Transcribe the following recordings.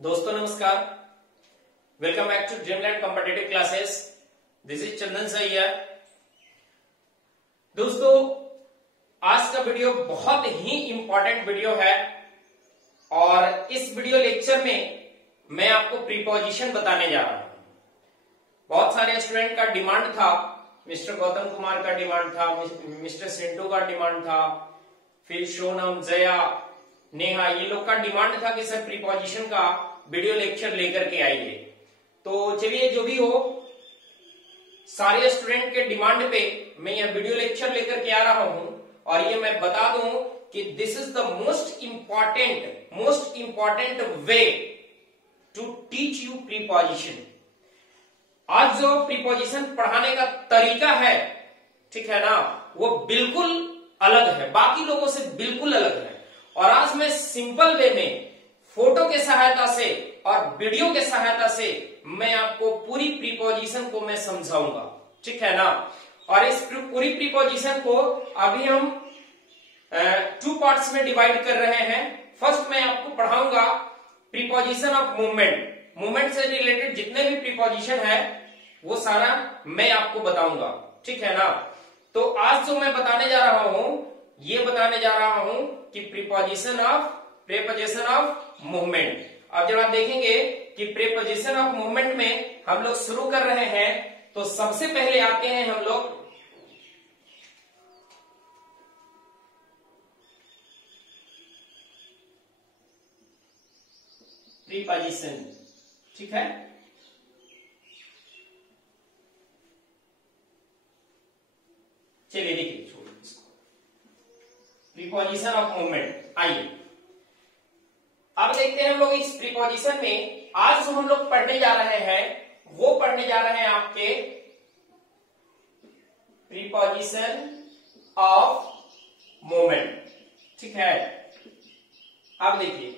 दोस्तों नमस्कार, welcome back to Dreamland Competitive Classes. This is Chandan Saiya. दोस्तों आज का वीडियो बहुत ही इंपॉर्टेंट वीडियो है और इस वीडियो लेक्चर में मैं आपको प्रीपोजिशन बताने जा रहा हूं। बहुत सारे स्टूडेंट का डिमांड था, मिस्टर गौतम कुमार का डिमांड था, मिस्टर सिंटू का डिमांड था, फिर सोनम, जया, नेहा, ये लोग का डिमांड था कि सर प्रीपोजिशन का वीडियो लेक्चर लेकर के आइए। तो चलिए जो भी हो, सारे स्टूडेंट के डिमांड पे मैं यह वीडियो लेक्चर लेकर के आ रहा हूं और ये मैं बता दूं कि this is the most important way to teach you preposition. आज जो प्रीपोजिशन पढ़ाने का तरीका है, ठीक है ना, वो बिल्कुल अलग है, बाकी लोगों से बिल्कुल अलग है। और आज मैं सिंपल वे में फोटो के सहायता से और वीडियो के सहायता से मैं आपको पूरी प्रीपोजिशन को मैं समझाऊंगा, ठीक है ना। और इस पूरी प्रीपोजिशन को अभी हम 2 पार्ट्स में डिवाइड कर रहे हैं। फर्स्ट मैं आपको पढ़ाऊंगा प्रीपोजिशन ऑफ मूवमेंट। मूवमेंट से रिलेटेड जितने भी प्रीपोजिशन है वो सारा मैं आपको बताऊंगा, ठीक है ना। तो आज जो मैं बताने जा रहा हूं, ये बताने जा रहा हूं कि प्रीपोजिशन ऑफ मूवमेंट। अब जब आप देखेंगे कि प्रीपोजिशन ऑफ मूवमेंट में हम लोग शुरू कर रहे हैं, तो सबसे पहले आते हैं हम लोग प्रीपोजिशन, ठीक है। चलिए देखिए, छोड़िए इसको, प्रीपोजिशन ऑफ मूवमेंट। आइए अब देखते हैं हम लोग इस प्रीपोजिशन में आज जो हम लोग पढ़ने जा रहे हैं वो पढ़ने जा रहे हैं आपके प्रीपोजिशन ऑफ मूवमेंट, ठीक है। अब देखिए,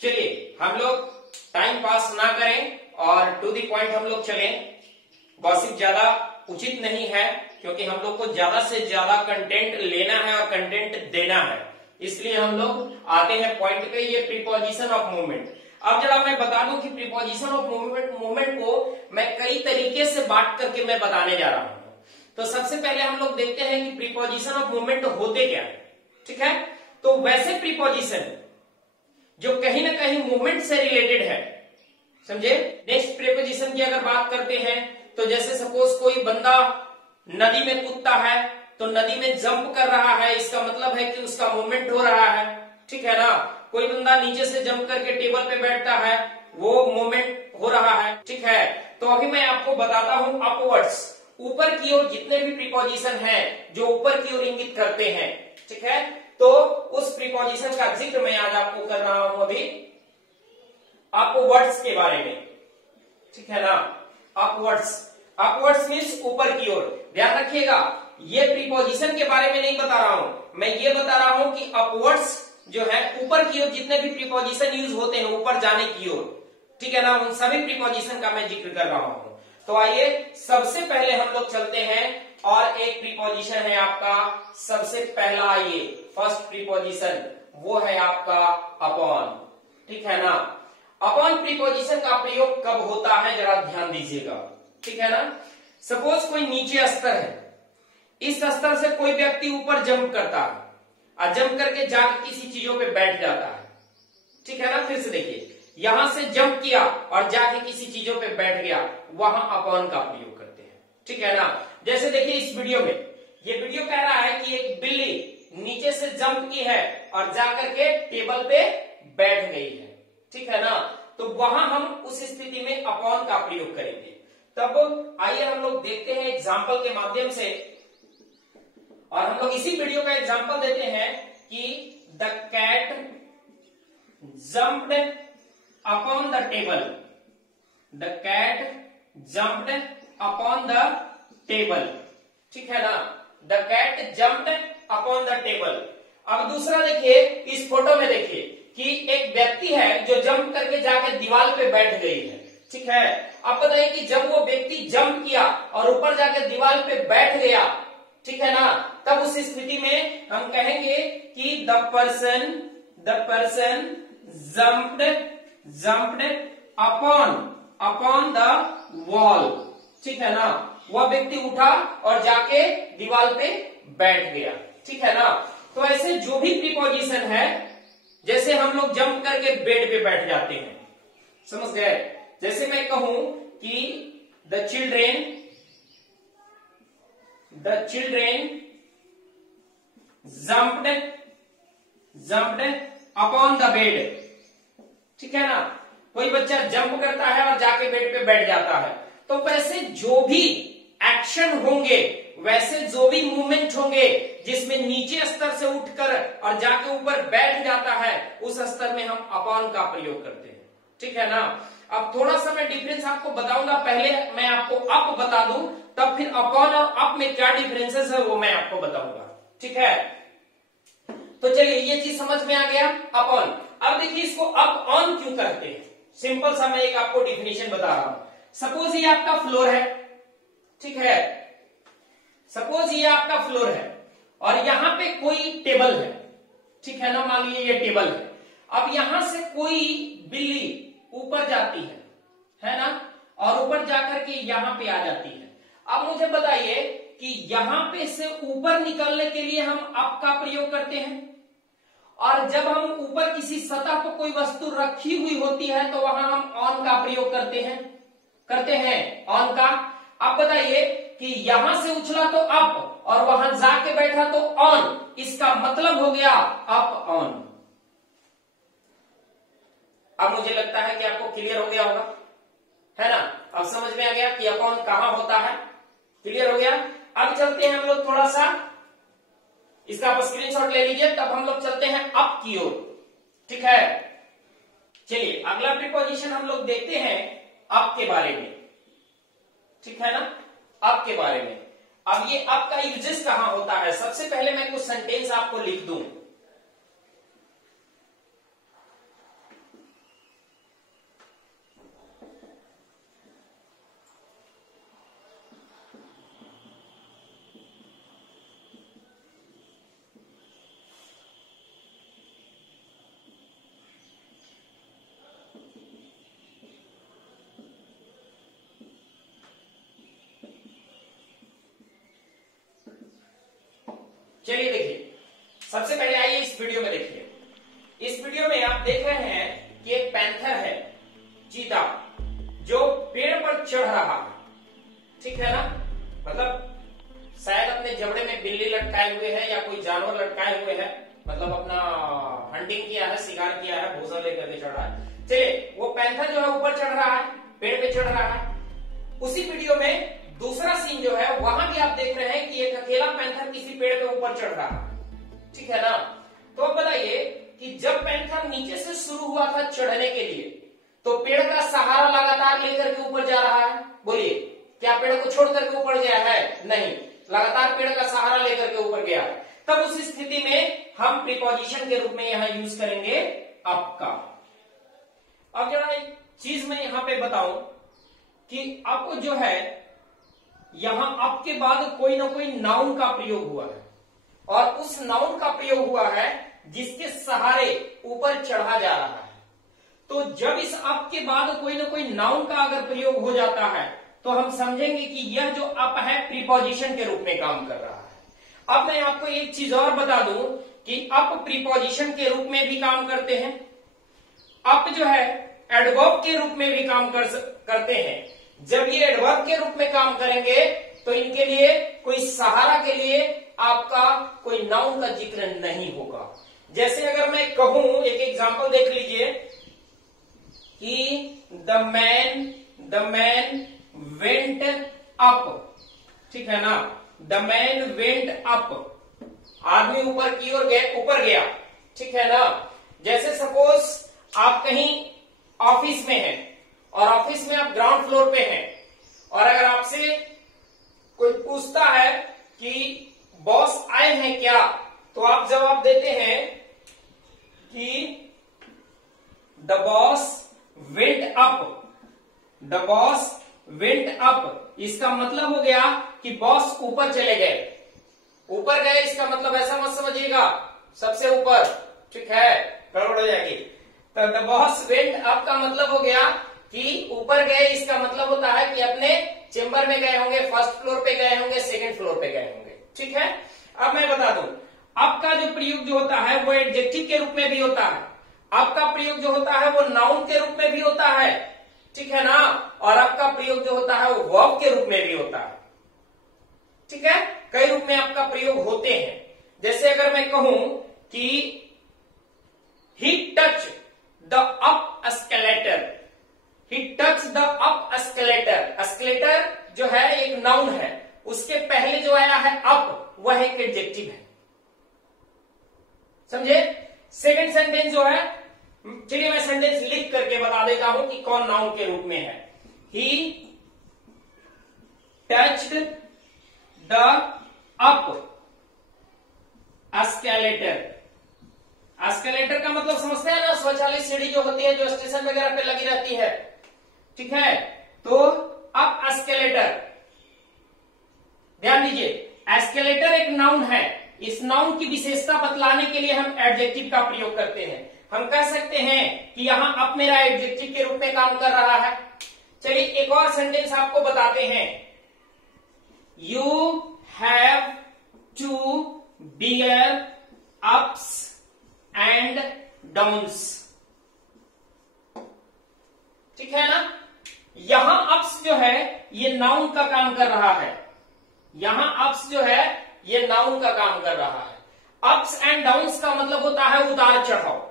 चलिए हम लोग टाइम पास ना करें और टू द पॉइंट हम लोग चलें। गॉसिप ज्यादा उचित नहीं है क्योंकि हम लोग को ज्यादा से ज्यादा कंटेंट लेना है और कंटेंट देना है, इसलिए हम लोग आते हैं पॉइंट पे। ये प्रीपोजिशन ऑफ मूवमेंट। अब जरा मैं बता दूं कि प्रीपोजिशन ऑफ मूवमेंट को मैं कई तरीके से बांट करके मैं बताने जा रहा हूं। तो सबसे पहले हम लोग देखते हैं कि प्रीपोजिशन ऑफ मूवमेंट होते क्या है, ठीक है। तो वैसे प्रीपोजिशन जो कहीं ना कहीं मूवमेंट से रिलेटेड है, समझे। नेक्स्ट प्रीपोजिशन की अगर बात करते हैं तो जैसे सपोज कोई बंदा नदी में कूदता है तो नदी में जंप कर रहा है, इसका मतलब है कि उसका मूवमेंट हो रहा है, ठीक है ना। कोई बंदा नीचे से जंप करके टेबल पे बैठता है, वो मूवमेंट हो रहा है, ठीक है। तो अभी मैं आपको बताता हूं अपवर्ड्स, ऊपर की ओर जितने भी प्रीपोजिशन हैं जो ऊपर की ओर इंगित करते हैं, ठीक है। तो उस प्रीपोजिशन का जिक्र मैं आज आपको कर रहा हूं अभी अपवर्ड्स के बारे में, ठीक है ना। अपवर्ड्स मीन्स ऊपर की ओर। ध्यान रखिएगा, ये प्रीपोजिशन के बारे में नहीं बता रहा हूं, मैं ये बता रहा हूं कि अपवर्ड्स जो है ऊपर की ओर जितने भी प्रीपोजिशन यूज होते हैं ऊपर जाने की ओर, ठीक है ना, उन सभी प्रीपोजिशन का मैं जिक्र कर रहा हूं। तो आइए सबसे पहले हम लोग चलते हैं और एक प्रीपोजिशन है आपका सबसे पहला, आइए फर्स्ट प्रीपोजिशन, वो है आपका अपॉन, ठीक है ना। अपॉन प्रीपोजिशन का प्रयोग कब होता है जरा ध्यान दीजिएगा, ठीक है ना। सपोज कोई नीचे स्तर है, इस स्तर से कोई व्यक्ति ऊपर जंप करता है और जंप करके जाकर किसी चीजों पे बैठ जाता है, ठीक है ना। फिर से देखिए, यहां से जंप किया और जाके किसी चीजों पे बैठ गया, वहां अपॉन का प्रयोग करते हैं, ठीक है ना। जैसे देखिए इस वीडियो में, ये वीडियो कह रहा है कि एक बिल्ली नीचे से जंप की है और जाकर के टेबल पे बैठ गई है, ठीक है ना। तो वहां हम उस स्थिति में अपॉन का प्रयोग करेंगे। तब आइए हम लोग देखते हैं एग्जाम्पल के माध्यम से, और हम लोग इसी वीडियो का एग्जाम्पल देते हैं कि the cat jumped upon the table. The cat jumped upon the table, ठीक है ना। The cat jumped upon the table. अब दूसरा देखिए, इस फोटो में देखिए कि एक व्यक्ति है जो जंप करके जाकर दीवार पे बैठ गई है, ठीक है। अब बताइए कि जब वो व्यक्ति जंप किया और ऊपर जाकर दीवार पे बैठ गया, ठीक है ना, तब उस स्थिति में हम कहेंगे कि the the person jumped upon the wall, ठीक है ना, वह व्यक्ति उठा और जाके दीवार पे बैठ गया, ठीक है ना। तो ऐसे जो भी प्रीपोजिशन है, जैसे हम लोग जंप करके बेड पे बैठ जाते हैं, समझ गए। जैसे मैं कहूं कि the children jumped upon the bed, ठीक है ना। कोई बच्चा जंप करता है और जाके बेड पे बैठ जाता है। तो वैसे जो भी एक्शन होंगे, वैसे जो भी मूवमेंट होंगे जिसमें नीचे स्तर से उठकर और जाके ऊपर बैठ जाता है, उस स्तर में हम अपॉन का प्रयोग करते हैं, ठीक है ना। अब थोड़ा सा मैं डिफरेंस आपको बताऊंगा, पहले मैं आपको अप बता दूं, तब फिर अपॉन और अप में क्या डिफरेंसेस है वो मैं आपको बताऊंगा, ठीक है। तो चलिए ये चीज समझ में आ गया, अपॉन। अब देखिए इसको अप ऑन क्यों करते हैं, सिंपल सा मैं एक आपको डिफिनेशन बता रहा हूं। सपोज ये आपका फ्लोर है, ठीक है, सपोज ये आपका फ्लोर है और यहां पे कोई टेबल है, ठीक है ना, मान लीजिए ये टेबल है। अब यहां से कोई बिल्ली ऊपर जाती है ना, और ऊपर जाकर के यहां पे आ जाती है। अब मुझे बताइए कि यहां पे से ऊपर निकलने के लिए हम अप का प्रयोग करते हैं, और जब हम ऊपर किसी सतह पर कोई वस्तु रखी हुई होती है तो वहां हम ऑन का प्रयोग करते हैं ऑन का। अब बताइए कि यहां से उछला तो अप और वहां जाके बैठा तो ऑन, इसका मतलब हो गया अप ऑन। अब मुझे लगता है कि आपको क्लियर हो गया होगा, है ना। अब समझ में आ गया कि अपॉन कहां होता है, क्लियर हो गया। अब चलते हैं हम लोग थोड़ा सा, इसका आप स्क्रीनशॉट ले लीजिए, तब हम लोग चलते हैं अप की ओर, ठीक है। चलिए अगला प्रीपोजिशन हम लोग देखते हैं अप के बारे में, ठीक है ना, अप के बारे में। अब ये अप का यूजेस कहां होता है, सबसे पहले मैं कुछ सेंटेंस आपको लिख दूं। चलिए देखिए, सबसे पहले आइए इस वीडियो में देखिए। इस वीडियो में आप देख रहे हैं कि एक पैंथर है, चीता, जो पेड़ पर चढ़ रहा है, ठीक है ना। मतलब शायद अपने जबड़े में बिल्ली लटकाए हुए है या कोई जानवर लटकाए हुए है, मतलब अपना हंटिंग किया है, शिकार किया है, भूसा लेकर के चढ़ रहा है। चलिए वो पैंथर जो है ऊपर चढ़ रहा है, पेड़ पे चढ़ रहा है। उसी वीडियो में दूसरा सीन जो है वहां भी आप देख रहे हैं कि एक अकेला पैंथर किसी पेड़ के ऊपर चढ़ रहा है, ठीक है ना। तो अब बताइए कि जब पैंथर नीचे से शुरू हुआ था चढ़ने के लिए, तो पेड़ का सहारा लगातार लेकर के ऊपर जा रहा है। बोलिए, क्या पेड़ को छोड़ करके ऊपर गया है? नहीं, लगातार पेड़ का सहारा लेकर के ऊपर गया है। तब उस स्थिति में हम प्रीपोजिशन के रूप में यहां यूज करेंगे अप का। अब जरा एक चीज मैं यहां पे बताऊं कि अप जो है, यहां अप के बाद कोई ना कोई नाउन का प्रयोग हुआ है, और उस नाउन का प्रयोग हुआ है जिसके सहारे ऊपर चढ़ा जा रहा है। तो जब इस अप के बाद कोई ना कोई नाउन का अगर प्रयोग हो जाता है तो हम समझेंगे कि यह जो अप है प्रीपोजिशन के रूप में काम कर रहा है। अब मैं आपको एक चीज और बता दूं कि अप प्रीपोजिशन के रूप में भी काम करते हैं, अप जो है एडवर्ब के रूप में भी काम करते हैं। जब ये एडवर्ब के रूप में काम करेंगे तो इनके लिए कोई सहारा के लिए आपका कोई नाउन का जिक्र नहीं होगा। जैसे अगर मैं कहूं, एक एग्जांपल देख लीजिए कि द मैन वेंट अप, ठीक है ना, द मैन वेंट अप, आदमी ऊपर की ओर ऊपर गया, ठीक है ना। जैसे सपोज आप कहीं ऑफिस में हैं और ऑफिस में आप ग्राउंड फ्लोर पे हैं, और अगर आपसे कोई पूछता है कि बॉस आए हैं क्या, तो आप जवाब देते हैं कि the boss went up, the boss went up. इसका मतलब हो गया कि बॉस ऊपर चले गए। ऊपर गए इसका मतलब ऐसा मत समझिएगा सबसे ऊपर, ठीक है, गड़बड़ हो जाएगी। तो द बॉस वेंट अप का मतलब हो गया कि ऊपर गए, इसका मतलब होता है कि अपने चेंबर में गए होंगे, फर्स्ट फ्लोर पे गए होंगे, सेकंड फ्लोर पे गए होंगे। ठीक है, अब मैं बता दूं, अप का जो प्रयोग जो होता है वो एडजेक्टिव के रूप में भी होता है, अप का प्रयोग जो होता है वो नाउन के रूप में भी होता है, ठीक है ना, और अप का प्रयोग जो होता है वो वर्ब के रूप में भी होता है। ठीक है, कई रूप में आपका प्रयोग होते हैं। जैसे अगर मैं कहूं कि he touch the up escalator, he touch the up escalator, escalator जो है एक नाउन है, उसके पहले जो आया है अप वह एक एडजेक्टिव है, समझे। सेकंड सेंटेंस जो है, चलिए मैं सेंटेंस लिख करके बता देता हूं कि कौन नाउन के रूप में है। ही touched the up escalator, escalator का मतलब समझते हैं ना, शौचालय सीढ़ी जो होती है, जो स्टेशन वगैरह पे लगी रहती है, ठीक है। तो अप एस्केलेटर, ध्यान दीजिए, एस्केलेटर एक नाउन है, इस नाउन की विशेषता बतलाने के लिए हम एडजेक्टिव का प्रयोग करते हैं। हम कह सकते हैं कि यहां अप मेरा एडजेक्टिव के रूप में काम कर रहा है। चलिए एक और सेंटेंस आपको बताते हैं, you have to bear ups and downs, ठीक है ना। यहां अप्स जो है ये नाउन का काम कर रहा है, यहां अप्स जो है ये नाउन का काम कर रहा है। अप्स एंड डाउन्स का मतलब होता है उतार चढ़ाव।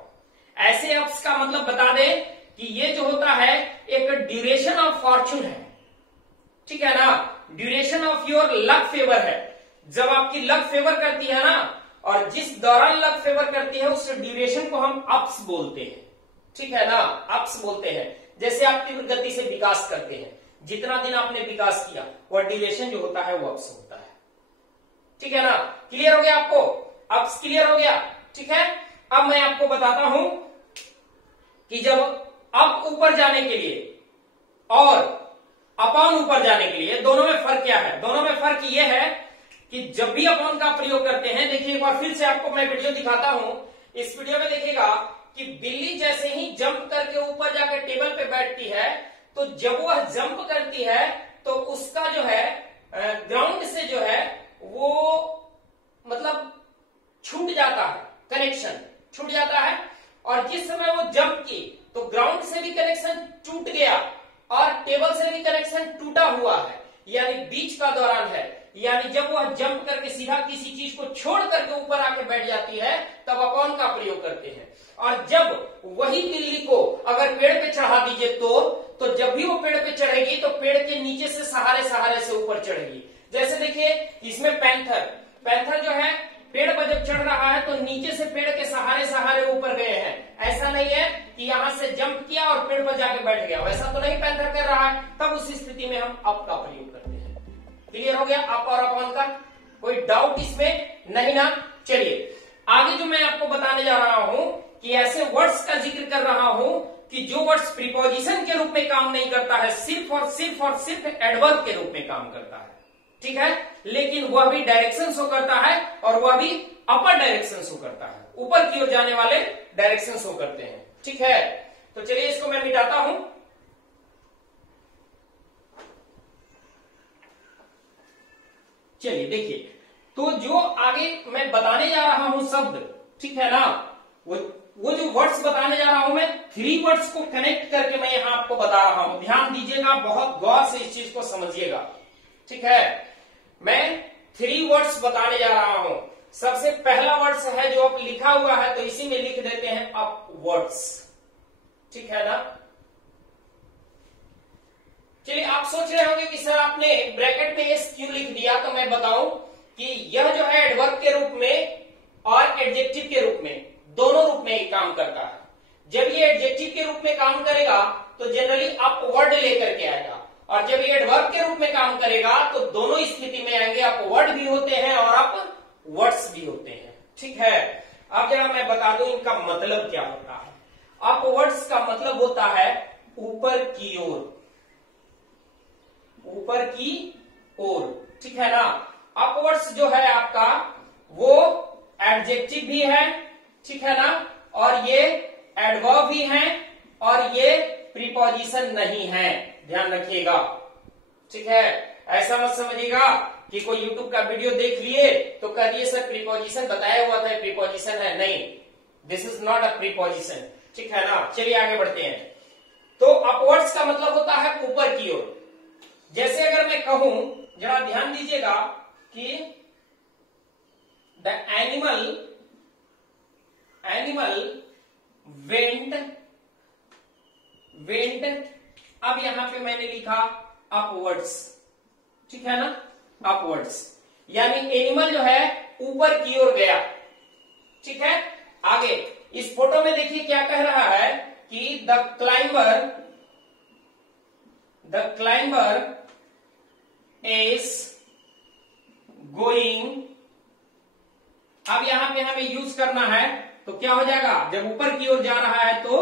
ऐसे अप्स का मतलब बता दें कि ये जो होता है एक ड्यूरेशन ऑफ फॉर्चून है, ठीक है ना, duration of your luck favour है। जब आपकी लक फेवर करती है ना, और जिस दौरान लक फेवर करती है उस ड्यूरेशन को हम अप्स बोलते हैं, ठीक है ना, अप्स बोलते हैं। जैसे आप तीव्र गति से विकास करते हैं, जितना दिन आपने विकास किया वह ड्यूरेशन जो होता है वो अप्स होता है, ठीक है ना। क्लियर हो गया आपको, अप्स क्लियर हो गया, ठीक है। अब मैं आपको बताता हूं कि जब अप ऊपर जाने के लिए और अपॉन ऊपर जाने के लिए दोनों में फर्क क्या है। दोनों में फर्क यह है कि जब भी अपॉन का प्रयोग करते हैं, देखिए एक बार फिर से आपको मैं वीडियो दिखाता हूं। इस वीडियो में देखिएगा कि बिल्ली जैसे ही जंप करके ऊपर जाकर टेबल पे बैठती है, तो जब वह जंप करती है तो उसका जो है ग्राउंड से जो है वो मतलब छूट जाता है, कनेक्शन छूट जाता है। और जिस समय वो जंप की तो ग्राउंड से भी कनेक्शन टूट गया और टेबल से भी कनेक्शन टूटा हुआ है, यानी बीच का दौरान है। यानी जब वह जंप करके सीधा किसी चीज को छोड़ करके ऊपर आके बैठ जाती है तब अपॉन का प्रयोग करते हैं। और जब वही बिल्ली को अगर पेड़ पे चढ़ा दीजिए तो जब भी वो पेड़ पे चढ़ेगी तो पेड़ के नीचे से सहारे सहारे से ऊपर चढ़ेगी। जैसे देखिए इसमें पैंथर जो है पेड़ पर जब चढ़ रहा है तो नीचे से पेड़ के सहारे सहारे ऊपर गए हैं। ऐसा नहीं है कि यहां से जंप किया और पेड़ पर जाके बैठ गया, वैसा तो नहीं पैंथर कर रहा है। तब उस स्थिति में हम अप का प्रयोग करते हैं। क्लियर हो गया अप और अपॉन का, कोई डाउट इसमें नहीं ना। चलिए आगे जो मैं आपको बताने जा रहा हूं कि ऐसे वर्ड्स का जिक्र कर रहा हूं कि जो वर्ड्स प्रीपोजिशन के रूप में काम नहीं करता है, सिर्फ और सिर्फ एडवर्ब के रूप में काम करता है, ठीक है। लेकिन वह भी डायरेक्शन शो करता है और वह भी अपर डायरेक्शन शो करता है, ऊपर की ओर जाने वाले डायरेक्शन शो करते हैं, ठीक है। तो चलिए इसको मैं मिटाता हूं। चलिए देखिए, तो जो आगे मैं बताने जा रहा हूं शब्द, ठीक है ना, वो जो वर्ड्स बताने जा रहा हूं मैं, 3 वर्ड्स को कनेक्ट करके मैं यहां आपको बता रहा हूं। ध्यान दीजिएगा, बहुत गौर से इस चीज को समझिएगा, ठीक है। मैं 3 वर्ड्स बताने जा रहा हूं। सबसे पहला वर्ड्स है जो अब लिखा हुआ है तो इसी में लिख देते हैं अपवर्ड्स, ठीक है ना। चलिए आप सोच रहे होंगे कि सर आपने ब्रैकेट में एस क्यों लिख दिया, तो मैं बताऊं कि यह जो है एडवर्ब के रूप में और एडजेक्टिव के रूप में, दोनों रूप में काम करता है। जब ये एडजेक्टिव के रूप में काम करेगा तो जनरली अपवर्ड लेकर के आएगा, और जब ये एडवर्ब के रूप में काम करेगा तो दोनों स्थिति में आएंगे, अपवर्ड भी होते हैं और अपवर्ड्स भी होते हैं, ठीक है। अब जरा मैं बता दूं इनका मतलब क्या होता है। अपवर्ड्स का मतलब होता है ऊपर की ओर, ऊपर की ओर, ठीक है ना। अपवर्ड्स जो है आपका वो एडजेक्टिव भी है, ठीक है ना, और ये एडवर्ब भी हैं और ये प्रीपोजिशन नहीं है, ध्यान रखिएगा। ठीक है, ऐसा मत समझिएगा कि कोई यूट्यूब का वीडियो देख लिए तो कह दिए सर प्रीपोजिशन बताया हुआ था, प्रीपोजिशन है। नहीं, this is not a preposition. ठीक है ना, चलिए आगे बढ़ते हैं। तो अपवर्ड्स का मतलब होता है ऊपर की ओर। जैसे अगर मैं कहूं, जरा ध्यान दीजिएगा कि द एनिमल वेंट, अब यहां पे मैंने लिखा अपवर्ड्स। ठीक है ना, अपवर्ड्स यानी एनिमल जो है ऊपर की ओर गया। ठीक है, आगे इस फोटो में देखिए क्या कह रहा है कि द क्लाइंबर इज गोइंग। अब यहां पे हमें यूज करना है तो क्या हो जाएगा, जब ऊपर की ओर जा रहा है तो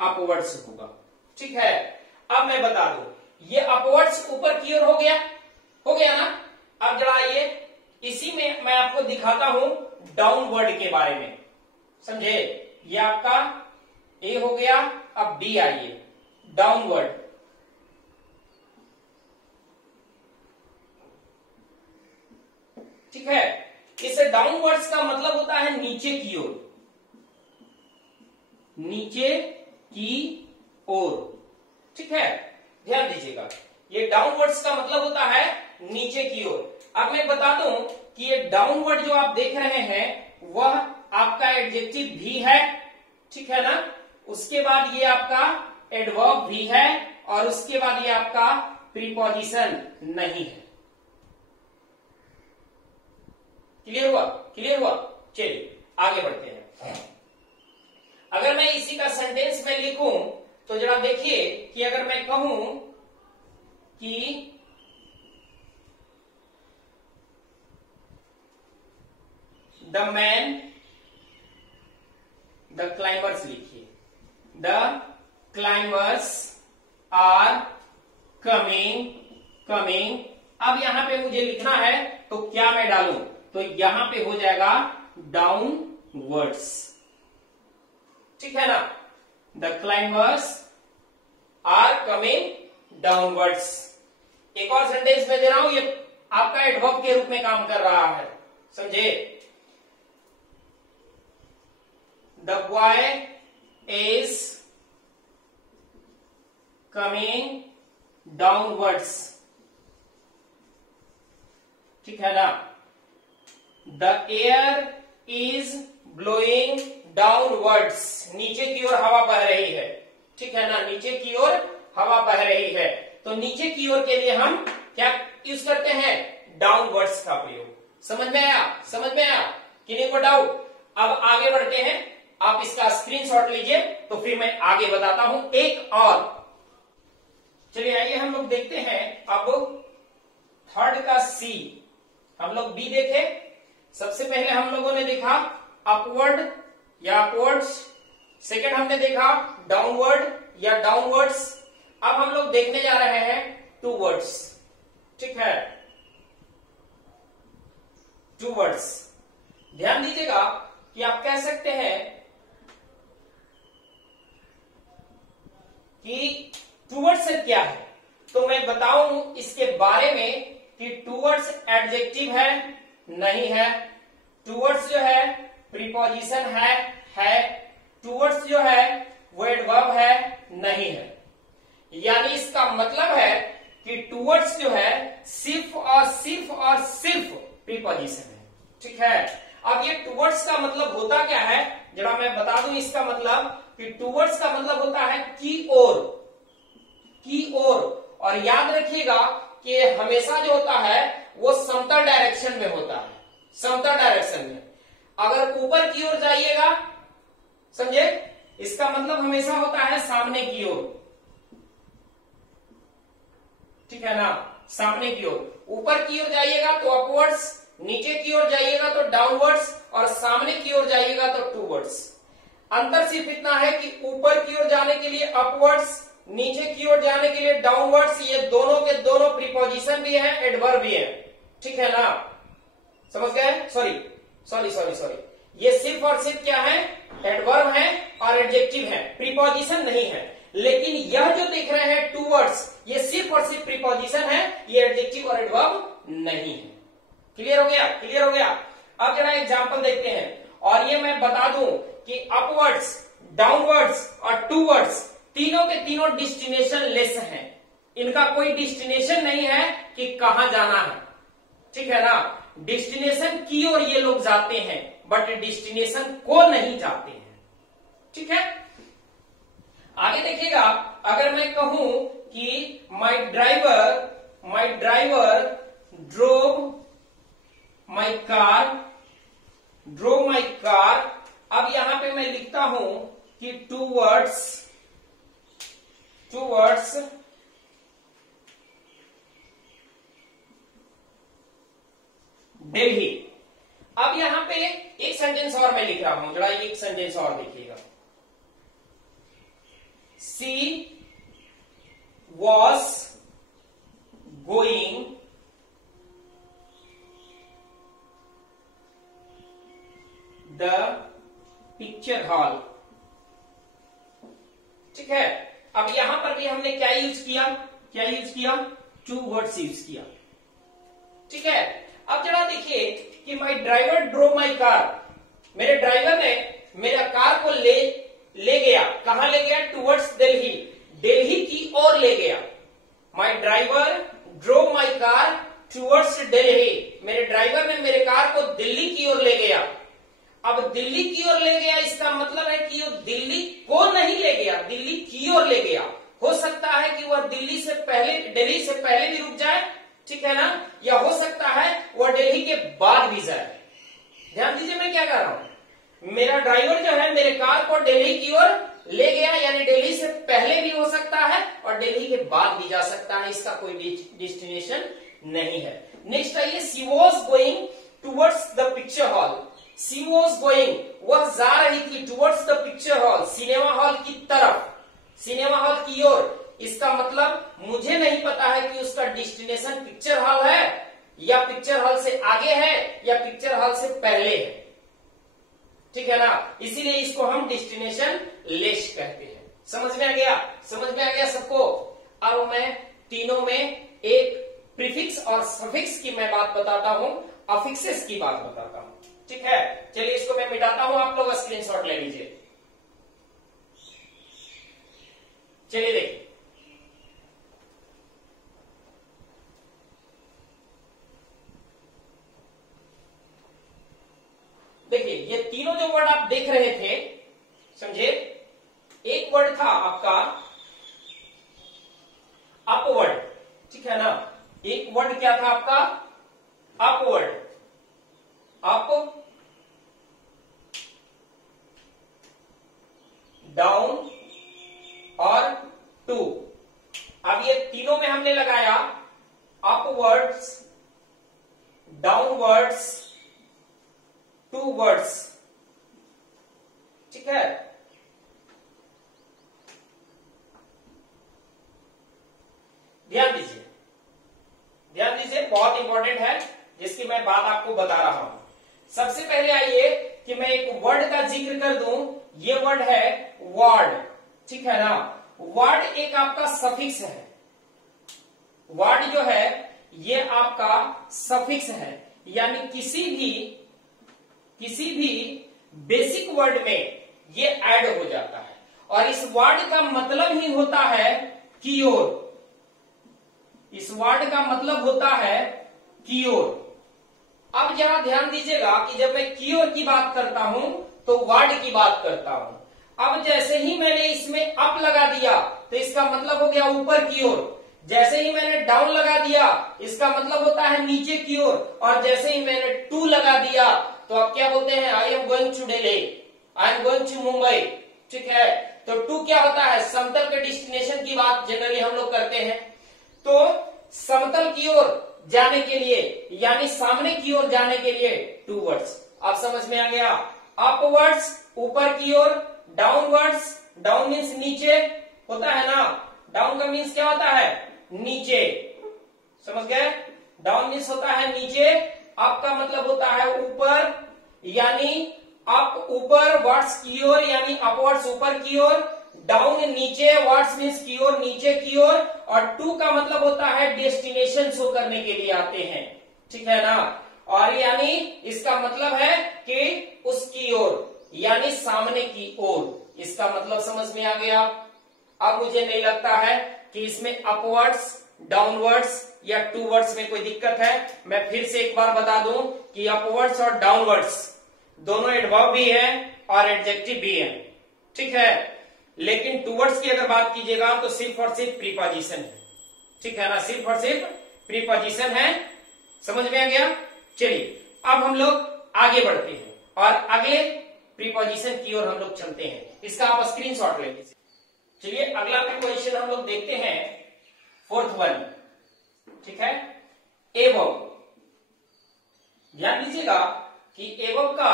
अपवर्ड्स होगा। ठीक है, अब मैं बता दूं, ये अपवर्ड्स ऊपर की ओर हो गया ना। अब जरा ये इसी में मैं आपको दिखाता हूं डाउनवर्ड के बारे में, समझे। ये आपका ए हो गया, अब बी आइए, डाउनवर्ड। ठीक है, इसे डाउनवर्ड्स का मतलब होता है नीचे की ओर, नीचे की ओर। ठीक है, ध्यान दीजिएगा, ये डाउनवर्ड्स का मतलब होता है नीचे की ओर। अब मैं बता दूं कि ये डाउनवर्ड जो आप देख रहे हैं वह आपका एडजेक्टिव भी है। ठीक है ना, उसके बाद ये आपका एडवर्ब भी है और उसके बाद ये आपका प्रीपोजिशन नहीं है। क्लियर हुआ। चलिए आगे बढ़ते हैं। अगर मैं इसी का सेंटेंस में लिखूं तो जरा देखिए कि अगर मैं कहूं कि द क्लाइंबर्स लिखिए, द क्लाइंबर्स आर कमिंग। अब यहां पे मुझे लिखना है तो क्या मैं डालूं, तो यहां पे हो जाएगा डाउनवर्ड्स। ठीक है ना, the climbers are coming downwards. एक और सेंटेंस में दे रहा हूं, ये आपका एडवर्ब के रूप में काम कर रहा है, समझे। The boy is coming downwards. ठीक है ना, the air is blowing downwards. नीचे की ओर हवा बह रही है। ठीक है ना, नीचे की ओर हवा बह रही है। तो नीचे की ओर के लिए हम क्या यूज करते हैं, डाउनवर्ड्स का प्रयोग। समझ में आया किन्हीं को डाउट। अब आगे बढ़ते हैं, आप इसका स्क्रीनशॉट लीजिए तो फिर मैं आगे बताता हूं एक और। चलिए आइए हम लोग देखते हैं अब थर्ड का सी। हम लोग बी देखे, सबसे पहले हम लोगों ने देखा अपवर्ड या अपवर्ड्स, सेकेंड हमने देखा डाउनवर्ड या डाउनवर्ड्स। अब हम लोग देखने जा रहे हैं टूवर्ड्स। ठीक है, टूवर्ड्स। ध्यान दीजिएगा कि आप कह सकते हैं कि टूवर्ड्स क्या है, तो मैं बताऊं इसके बारे में कि टूवर्ड्स एडजेक्टिव है, नहीं है। टूवर्ड्स जो है प्रीपोजिशन है। टूवर्ड्स जो है वो एडवर्ब है, नहीं है। यानी इसका मतलब है कि टूवर्ड्स जो है सिर्फ और सिर्फ प्रीपोजिशन है। ठीक है, अब ये टूवर्ड्स का मतलब होता क्या है, जरा मैं बता दूं इसका मतलब कि टूवर्ड्स का मतलब होता है की ओर। और याद रखिएगा कि हमेशा जो होता है वो समतल डायरेक्शन में होता है, समतल डायरेक्शन में। अगर ऊपर की ओर जाइएगा, समझे, इसका मतलब हमेशा होता है सामने की ओर। ठीक है ना, सामने की ओर। ऊपर की ओर जाइएगा तो अपवर्ड्स, नीचे की ओर जाइएगा तो डाउनवर्ड्स और सामने की ओर जाइएगा तो टूवर्ड्स। अंतर सिर्फ इतना है कि ऊपर की ओर जाने के लिए अपवर्ड्स, नीचे की ओर जाने के लिए डाउनवर्ड्स। ये दोनों के दोनों प्रीपोजिशन भी है, एडवर्ब भी है। ठीक है ना, समझ गए। सॉरी, ये सिर्फ और सिर्फ क्या है, एडवर्ब है और एडजेक्टिव है, प्रीपोजिशन नहीं है। लेकिन यह जो देख रहे हैं टूवर्ड्स, ये सिर्फ और सिर्फ प्रीपोजिशन है, ये एडजेक्टिव और एडवर्ब नहीं है। क्लियर हो गया? क्लियर हो गया। अब जरा एग्जांपल देखते हैं। और ये मैं बता दूं कि अपवर्ड्स, डाउनवर्ड्स और टूवर्ड्स तीनों के तीनों डेस्टिनेशन लेस हैं। इनका कोई डेस्टिनेशन नहीं है कि कहां जाना है, ठीक है ना। डेस्टिनेशन की ओर ये लोग जाते हैं बट डेस्टिनेशन को नहीं जाते हैं, ठीक है। आगे देखिएगा, अगर मैं कहूं कि माई ड्राइवर ड्रोव माई कार, अब यहां पे मैं लिखता हूं कि टूवर्ड्स दिल्ली। अब यहां पे एक सेंटेंस और मैं लिख रहा हूं, जरा एक सेंटेंस और देखिएगा। She was going the picture hall, ठीक है। अब यहां पर भी हमने क्या यूज किया, टू वर्ड्स यूज किया, ठीक है। अब जरा देखिए कि माई ड्राइवर ड्रोव माई कार, मेरे ड्राइवर ने मेरा कार को ले गया, कहां ले गया? टूवर्ड्स दिल्ली की ओर ले गया। माई driver drove my car towards Delhi, मेरे ड्राइवर ने मेरे कार को दिल्ली की ओर ले गया। अब दिल्ली की ओर ले गया, इसका मतलब है कि वो दिल्ली को नहीं ले गया, दिल्ली की ओर ले गया। हो सकता है कि वह दिल्ली से पहले भी रुक जाए, ठीक है ना, या हो सकता है वह दिल्ली के बाद भी जाए। ध्यान दीजिए मैं क्या कर रहा हूं, मेरा ड्राइवर जो है मेरे कार को दिल्ली की ओर ले गया, यानी दिल्ली से पहले भी हो सकता है और दिल्ली के बाद भी जा सकता है, इसका कोई डेस्टिनेशन नहीं है। नेक्स्ट आइए, she was going towards the picture hall. She was going, वह जा रही थी, towards the picture hall, cinema hall की तरफ, सिनेमा हॉल की ओर। इसका मतलब मुझे नहीं पता है कि उसका डेस्टिनेशन पिक्चर हॉल है या पिक्चर हॉल से आगे है या पिक्चर हॉल से पहले है, ठीक है ना। इसीलिए इसको हम डेस्टिनेशन लेस कहते हैं। समझ में आ गया सबको। अब मैं तीनों में एक प्रीफिक्स और सफिक्स की मैं बात बताता हूं, अफिक्सेस की बात बताता हूं, ठीक है। चलिए इसको मैं मिटाता हूं, आप लोग स्क्रीनशॉट ले लीजिए। चलिए देखिए, ये तीनों जो वर्ड आप देख रहे थे, समझे, एक वर्ड था आपका अपवर्ड, ठीक है ना। एक वर्ड क्या था आपका? अपवर्ड, अप, डाउन और टू। अब ये तीनों में हमने लगाया अपवर्ड्स, डाउनवर्ड्स, टू वर्ड्स, ठीक है। ध्यान दीजिए, बहुत इंपॉर्टेंट है जिसकी मैं बात आपको बता रहा हूं। सबसे पहले आइए कि मैं एक वर्ड का जिक्र कर दूं। ये वर्ड है वर्ड, ठीक है ना। वर्ड एक आपका सफिक्स है, वर्ड जो है ये आपका सफिक्स है, यानी किसी भी बेसिक वर्ड में ये ऐड हो जाता है और इस वर्ड का मतलब ही होता है की ओर। इस वर्ड का मतलब होता है की ओर। अब जरा ध्यान दीजिएगा कि जब मैं की ओर की बात करता हूं तो वर्ड की बात करता हूं। अब जैसे ही मैंने इसमें अप लगा दिया तो इसका मतलब हो गया ऊपर की ओर। जैसे ही मैंने डाउन लगा दिया इसका मतलब होता है नीचे की ओर। और जैसे ही मैंने टू लगा दिया तो आप क्या बोलते हैं? I am going to Delhi, I am going to Mumbai, ठीक है। तो टू क्या होता है? समतल के डेस्टिनेशन की बात जनरली हम लोग करते हैं। तो समतल की ओर जाने के लिए यानी सामने की ओर जाने के लिए टू वर्ड्स। आप समझ में आ गया? अपवर्ड्स ऊपर की ओर, डाउनवर्ड्स, डाउन मीन्स नीचे होता है ना। डाउन का मीन्स क्या होता है? नीचे, समझ गए? डाउन मीन्स होता है नीचे, अप का मतलब होता है ऊपर, यानी अप ऊपर, वर्ड्स की ओर यानी अपवर्ड्स ऊपर की ओर, डाउन नीचे, वर्ड्स मीन्स की ओर नीचे की ओर, और टू का मतलब होता है डेस्टिनेशन शो करने के लिए आते हैं, ठीक है ना। और यानी इसका मतलब है कि उसकी ओर यानी सामने की ओर, इसका मतलब समझ में आ गया। अब मुझे नहीं लगता है कि इसमें अपवर्ड्स, डाउनवर्ड्स या टूवर्ड्स में कोई दिक्कत है। मैं फिर से एक बार बता दूं कि अपवर्ड्स और डाउनवर्ड्स दोनों एडवर्ब भी है और एडजेक्टिव भी है, ठीक है। लेकिन टूवर्ड्स की अगर बात कीजिएगा तो सिर्फ और सिर्फ प्रीपोजिशन है, ठीक है ना, सिर्फ और सिर्फ प्रीपोजिशन है। समझ में आ गया। चलिए अब हम लोग आगे बढ़ते हैं और अगले प्रीपोजिशन की ओर हम लोग चलते हैं। इसका आप स्क्रीनशॉट ले लीजिए। चलिए अगला प्रीपोजिशन हम लोग देखते हैं, फोर्थ वन, ठीक है, एवव। ध्यान दीजिएगा कि एवव का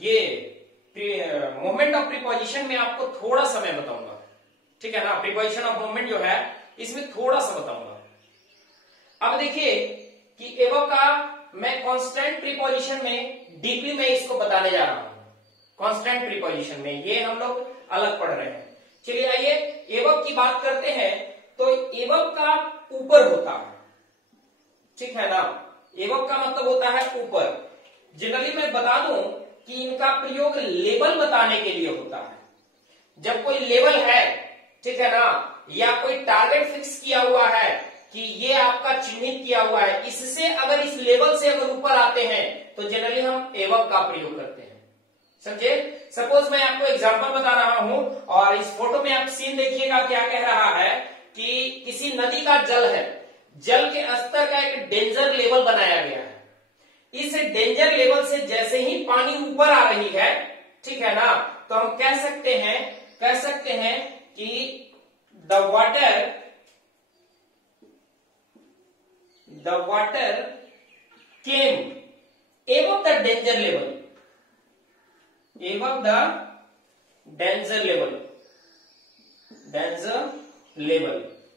ये मूवमेंट ऑफ प्रीपोजिशन में आपको थोड़ा समय बताऊंगा, ठीक है ना। प्रीपोजिशन ऑफ मूवमेंट जो है इसमें थोड़ा सा बताऊंगा। अब देखिए कि एवव का मैं कांस्टेंट प्रीपोजिशन में डीपली में इसको बताने जा रहा हूं। कांस्टेंट प्रीपोजिशन में ये हम लोग अलग पढ़ रहे हैं। चलिए आइए एवव की बात करते हैं। तो एवव का ऊपर होता है, ठीक है ना। एवव का मतलब होता है ऊपर। जनरली मैं बता दूं कि इनका प्रयोग लेवल बताने के लिए होता है। जब कोई लेवल है, ठीक है ना, या कोई टारगेट फिक्स किया हुआ है कि ये आपका चिन्हित किया हुआ है, इससे अगर इस लेवल से अगर ऊपर आते हैं तो जनरली हम एवव का प्रयोग करते हैं। समझे। सपोज मैं आपको एग्जांपल बता रहा हूं और इस फोटो में आप सीन देखिएगा क्या कह रहा है कि किसी नदी का जल है, जल के स्तर का एक डेंजर लेवल बनाया गया है। इस डेंजर लेवल से जैसे ही पानी ऊपर आ रही है, ठीक है ना, तो हम कह सकते हैं कि the water came above the danger level,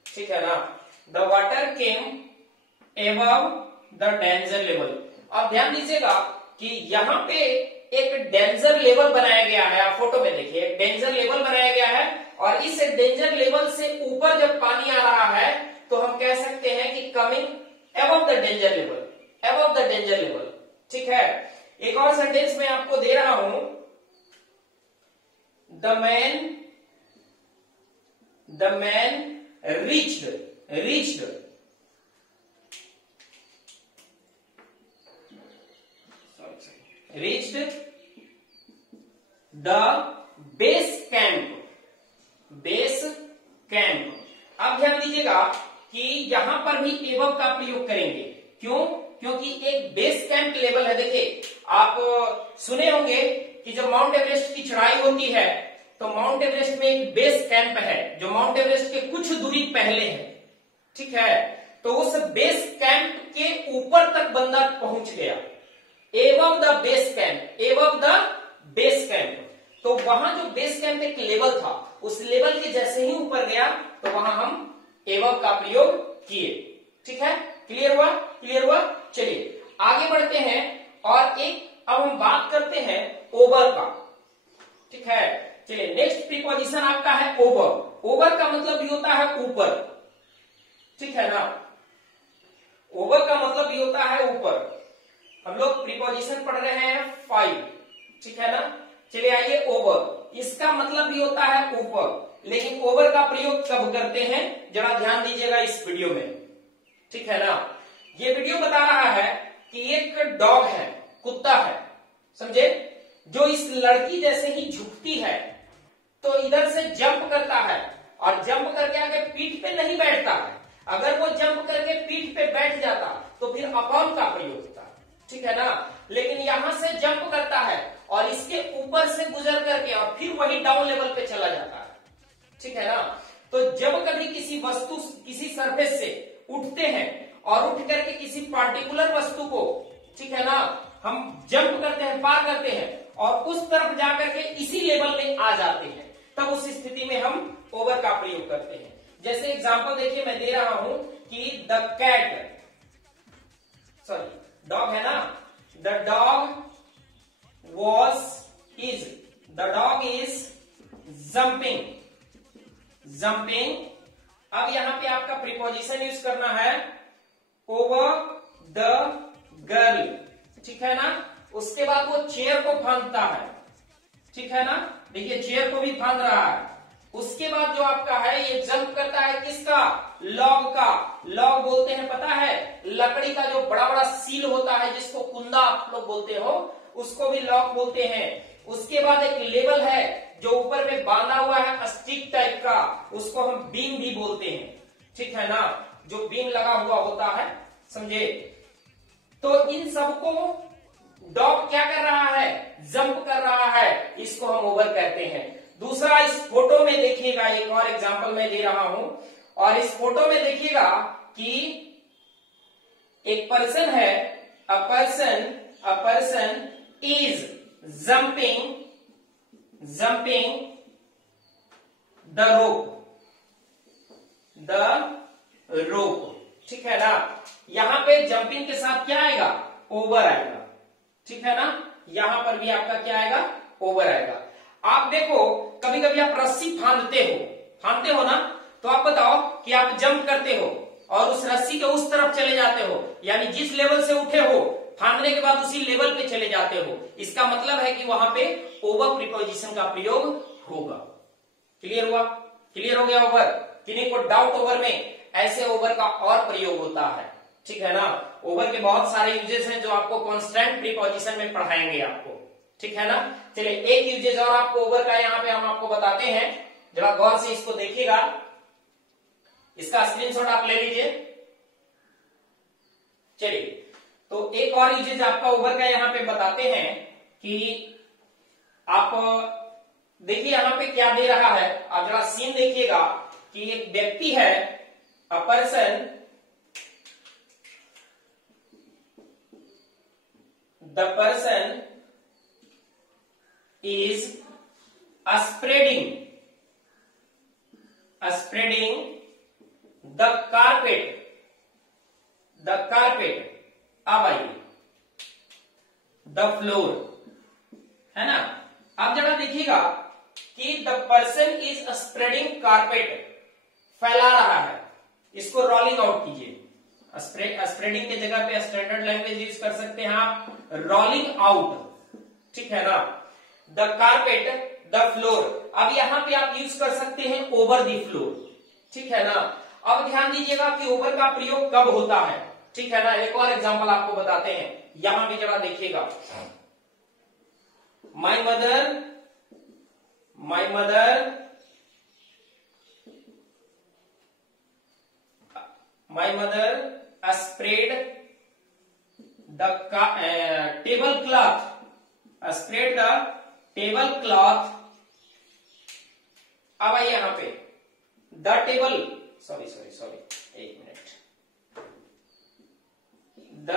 ठीक है ना। The water came above the danger level. अब ध्यान दीजिएगा कि यहां पे एक डेंजर लेवल बनाया गया है। आप फोटो में देखिए, एक डेंजर लेवल बनाया गया है और इस डेंजर लेवल से ऊपर जब पानी आ रहा है तो हम कह सकते हैं कि coming above the danger level, ठीक है। एक और सेंटेंस मैं आपको दे रहा हूं, the man reached the base camp। अब ध्यान दीजिएगा कि यहां पर भी एवव का प्रयोग करेंगे। क्यों? क्योंकि एक बेस कैंप लेवल है। देखिए आप सुने होंगे कि जब माउंट एवरेस्ट की चढ़ाई होती है तो माउंट एवरेस्ट में एक बेस कैंप है जो माउंट एवरेस्ट के कुछ दूरी पहले है, ठीक है। तो उस बेस कैंप के ऊपर तक बंदा पहुंच गया, एवव द बेस कैंप। तो वहां जो बेस कैंप एक लेवल था, उस लेवल के जैसे ही ऊपर गया तो वहां हम एवव का प्रयोग किए, ठीक है। क्लियर हुआ। चलिए आगे बढ़ते हैं और अब हम बात करते हैं ओवर का, ठीक है। चलिए नेक्स्ट प्रीपोजिशन आपका है ओवर। ओवर का मतलब भी होता है ऊपर, ठीक है ना। ओवर का मतलब भी होता है ऊपर। हम लोग प्रीपोजिशन पढ़ रहे हैं 5, ठीक है ना। चलिए आइए ओवर, इसका मतलब भी होता है ऊपर। लेकिन ओवर का प्रयोग कब करते हैं जरा ध्यान दीजिएगा इस वीडियो में, ठीक है ना। ये वीडियो बता रहा है कि एक डॉग है, कुत्ता है, समझे, जो इस लड़की जैसे ही झुकती है तो इधर से जंप करता है और जंप करके आगे पीठ पे नहीं बैठता है। अगर वो जंप करके पीठ पे बैठ जाता तो फिर अपॉन का प्रयोग होता, ठीक है ना। लेकिन यहां से जंप करता है और इसके ऊपर से गुजर करके और फिर वही डाउन लेवल पे चला जाता है, ठीक है ना। तो जब कभी किसी वस्तु, किसी सरफेस से उठते हैं और उठ करके किसी पार्टिकुलर वस्तु को, ठीक है ना, हम जंप करते हैं, पार करते हैं और उस तरफ जाकर के इसी लेवल में आ जाते हैं, तब उस स्थिति में हम ओवर का प्रयोग करते हैं। जैसे एग्जांपल देखिए मैं दे रहा हूं कि द कैट, सॉरी डॉग है ना, the dog is, the dog is jumping, jumping। अब यहां पे आपका प्रीपोजिशन यूज करना है ओवर द गर्ल, ठीक है ना। उसके बाद वो चेयर को फांदता है, ठीक है ना, देखिए चेयर को भी फांद रहा है। उसके बाद जो आपका है ये जंप करता है किसका, लॉग का। लॉग बोलते हैं पता है, लकड़ी का जो बड़ा बड़ा सील होता है जिसको कुंदा आप लोग बोलते हो, उसको भी लॉग बोलते हैं। उसके बाद एक लेवल है जो ऊपर में बांधा हुआ है स्टिक टाइप का, उसको हम बीम भी बोलते हैं, ठीक है ना, जो बीम लगा हुआ होता है, समझे। तो इन सबको डॉग क्या कर रहा है, जंप कर रहा है, इसको हम ओवर कहते हैं। दूसरा, इस फोटो में देखिएगा, एक और एग्जांपल मैं दे रहा हूं, और इस फोटो में देखिएगा कि एक पर्सन है, a person is jumping the rope, ठीक है ना। यहां पे जंपिंग के साथ क्या आएगा, ओवर आएगा, ठीक है ना। यहां पर भी आपका क्या आएगा, ओवर आएगा। आप देखो कभी कभी आप रस्सी फांदते हो ना, तो आप बताओ कि आप जंप करते हो और उस रस्सी के उस तरफ चले जाते हो, यानी जिस लेवल से उठे हो फांदने के बाद उसी लेवल पे चले जाते हो। इसका मतलब है कि वहां पे ओवर प्रीपोजिशन का प्रयोग होगा। क्लियर हुआ, क्लियर हो गया ओवर। किन्हीं को डाउट ओवर में, ऐसे ओवर का और प्रयोग होता है, ठीक है ना। ओवर के बहुत सारे यूजेस हैं जो आपको कांस्टेंट प्रीपोजिशन में पढ़ाएंगे आपको, ठीक है ना। चलिए एक यूजेस और आपको ओवर का यहाँ पे हम आपको बताते हैं, जरा गौर से इसको देखिएगा, इसका स्क्रीनशॉट आप ले लीजिए। चलिए तो एक और यूजेस आपका ओवर का यहाँ पे बताते हैं कि आप देखिए यहां पे क्या दे रहा है, आप जरा सीन देखिएगा कि एक व्यक्ति है, a person, the person is spreading the carpet, अब आइए द फ्लोर, है ना। अब जरा देखिएगा कि the person is spreading carpet, फैला रहा है, इसको रोलिंग आउट कीजिए। स्प्रेडिंग की जगह पे स्टैंडर्ड लैंग्वेज यूज कर सकते हैं आप, रोलिंग आउट, ठीक है ना। द कारपेट द फ्लोर, अब यहां पे आप यूज कर सकते हैं ओवर द फ्लोर, ठीक है ना। अब ध्यान दीजिएगा कि ओवर का प्रयोग कब होता है, ठीक है ना। एक और एग्जांपल आपको बताते हैं, यहां भी जरा देखिएगा। My mother spread the tablecloth, अब आइए यहां पे द टेबल, सॉरी एक मिनट, द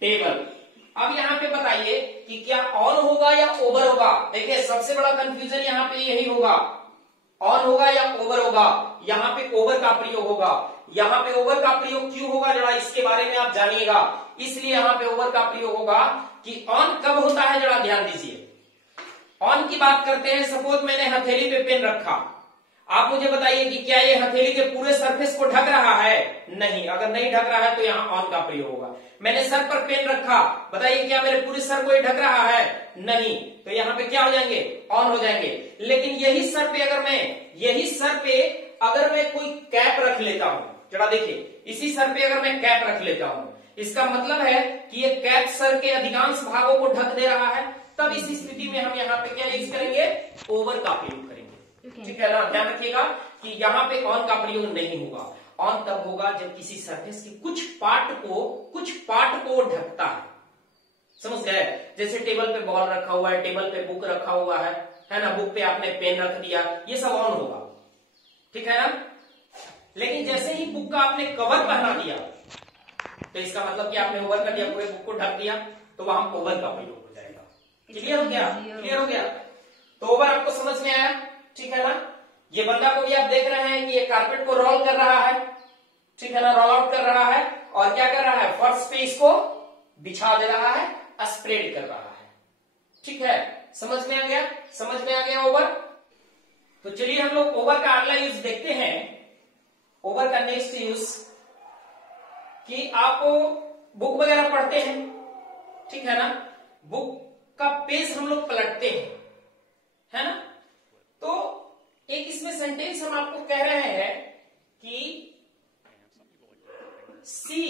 टेबल। अब यहां पे बताइए कि क्या ऑन होगा या ओवर होगा। देखिए सबसे बड़ा कंफ्यूजन यहां पे यही होगा, ऑन होगा या ओवर होगा। यहां पे ओवर का प्रयोग होगा। यहां पे ओवर का प्रयोग क्यों होगा, जरा इसके बारे में आप जानिएगा। इसलिए यहां पे ओवर का प्रयोग होगा कि ऑन कब होता है, जरा ध्यान दीजिए। ऑन की बात करते हैं, सपोज मैंने हथेली पे पेन रखा, आप मुझे बताइए कि क्या ये हथेली के पूरे सरफेस को ढक रहा है, नहीं। अगर नहीं ढक रहा है तो यहाँ ऑन का प्रयोग होगा। मैंने सर पर पेन रखा, बताइए क्या मेरे पूरे सर को ये ढक रहा है, नहीं। तो यहाँ पे क्या हो जाएंगे, ऑन हो जाएंगे। लेकिन यही सर पे अगर मैं कोई कैप रख लेता हूं, जरा देखिए इसी सर पे अगर मैं कैप रख लेता हूं, इसका मतलब है कि ये कैप सर के अधिकांश भागों को ढक दे रहा है। तब इस स्थिति में हम यहाँ पे क्या यूज करेंगे, ओवर का प्रयोग करेंगे, ठीक है ना। ध्यान रखिएगा कि यहाँ पे ऑन का प्रयोग नहीं होगा। ऑन तब होगा जब किसी सरफेस के कुछ पार्ट को ढकता है, समझ गए। जैसे टेबल पे बॉल रखा हुआ है, टेबल पे बुक रखा हुआ है ना, बुक पे आपने पेन रख दिया, ये सब ऑन होगा, ठीक है ना। लेकिन जैसे ही बुक का आपने कवर पहना दिया, तो इसका मतलब कि आपने ओवर कर दिया, पूरे बुक को ढक दिया, तो वहां ओवर का प्रयोग हो जाएगा। क्लियर हो गया। तो ओवर आपको समझ में आया, ठीक है ना। ये बंदा को भी आप देख रहे हैं कि ये कारपेट को रोल कर रहा है, ठीक है ना, रोल आउट कर रहा है, और क्या कर रहा है, फर्श पे इसको बिछा दे रहा है, स्प्रेड कर रहा है, ठीक है, समझ में आ गया, समझ में आ गया ओवर। तो चलिए हम लोग ओवर का अगला यूज देखते हैं। ओवर का नेक्स्ट यूज कि आप बुक वगैरह पढ़ते हैं, ठीक है ना, बुक का पेज हम लोग पलटते हैं, है ना। तो एक इसमें सेंटेंस हम आपको कह रहे हैं कि see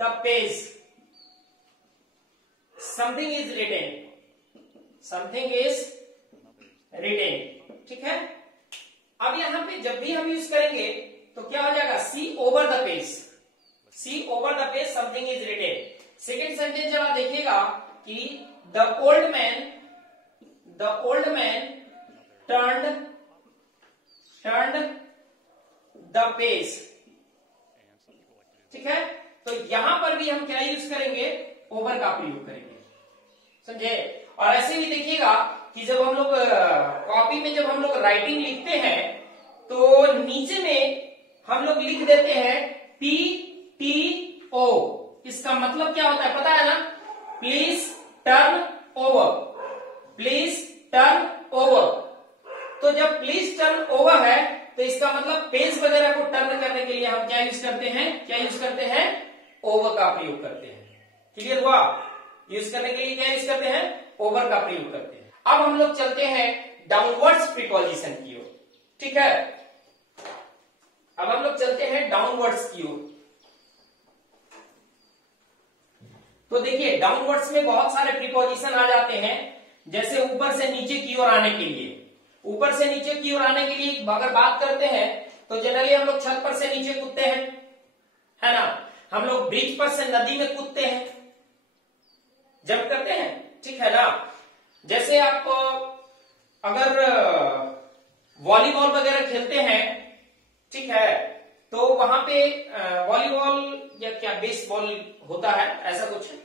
the page, something is written, something is written, ठीक है। अब यहां पे जब भी हम यूज करेंगे तो क्या हो जाएगा, see over the page, see over the page something is written. Second sentence जब आप देखिएगा कि the old man turned the page, ठीक है। तो यहां पर भी हम क्या यूज करेंगे, ओवर का प्रयोग करेंगे, समझे। और ऐसे ही देखिएगा कि जब हम लोग कॉपी में जब हम लोग राइटिंग लिखते हैं तो नीचे में हम लोग लिख देते हैं PTO। इसका मतलब क्या होता है पता है ना, please turn over, please turn over. तो जब प्लीज टर्न ओवर है तो इसका मतलब पेज वगैरह को टर्न करने के लिए हम क्या यूज करते हैं, क्या यूज करते हैं, ओवर का प्रयोग करते हैं। क्लियर हुआ, यूज करने के लिए क्या यूज करते हैं, ओवर का प्रयोग करते हैं। अब हम लोग चलते हैं डाउनवर्ड्स प्रीपोजिशन की ओर, ठीक है। अब हम लोग चलते हैं डाउनवर्ड्स की ओर। तो देखिए डाउनवर्ड्स में बहुत सारे प्रीपोजिशन आ जाते हैं, जैसे ऊपर से नीचे की ओर आने के लिए। ऊपर से नीचे की ओर आने के लिए अगर बात करते हैं तो जनरली हम लोग छत पर से नीचे कूदते हैं, है ना। हम लोग ब्रिज पर से नदी में कूदते हैं, जंप करते हैं, ठीक है ना। जैसे आप अगर वॉलीबॉल वगैरह खेलते हैं, ठीक है, तो वहां पे वॉलीबॉल या क्या बेसबॉल होता है, ऐसा कुछ है।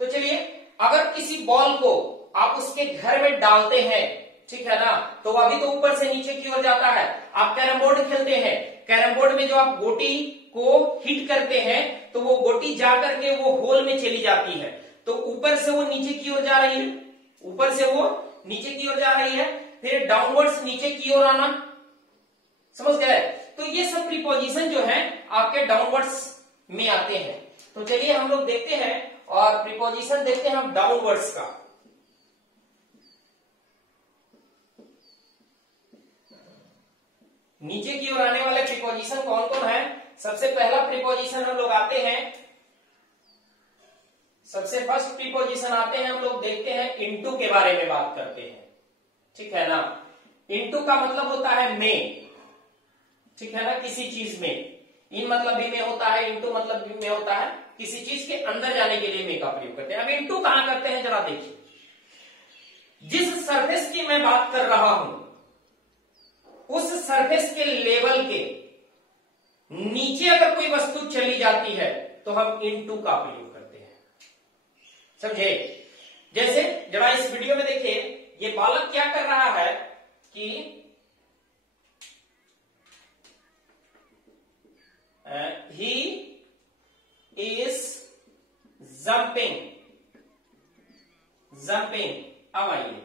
तो चलिए अगर किसी बॉल को आप उसके घर में डालते हैं, ठीक है ना, तो अभी तो ऊपर से नीचे की ओर जाता है। आप कैरम बोर्ड खेलते हैं, कैरम बोर्ड में जो आप गोटी को हिट करते हैं तो वो गोटी जा करके वो होल में चली जाती है, तो ऊपर से वो नीचे की ओर जा रही है, ऊपर से वो नीचे की ओर जा रही है। फिर डाउनवर्ड्स नीचे की ओर आना, समझ गए। तो ये सब प्रीपोजिशन जो है आपके डाउनवर्ड्स में आते हैं। तो चलिए हम लोग देखते हैं और प्रीपोजिशन देखते हैं हम डाउनवर्ड्स का। नीचे की ओर आने वाले प्रीपोजिशन कौन कौन है। सबसे पहला प्रीपोजिशन हम लोग आते हैं, सबसे फर्स्ट प्रीपोजिशन आते हैं, हम लोग देखते हैं इनटू के बारे में बात करते हैं, ठीक है ना। इनटू का मतलब होता है में, ठीक है ना, किसी चीज में। इन मतलब भी में होता है, इनटू मतलब भी में होता है, किसी चीज के अंदर जाने के लिए में का प्रयोग करते हैं। अब इनटू कहां करते हैं जरा देखिए। जिस सरफेस की मैं बात कर रहा हूं उस सरफेस के लेवल के नीचे अगर कोई वस्तु चली जाती है तो हम इनटू का प्रयोग करते हैं, समझे। जैसे जरा इस वीडियो में देखिए, ये बालक क्या कर रहा है कि he is jumping। अब आइए,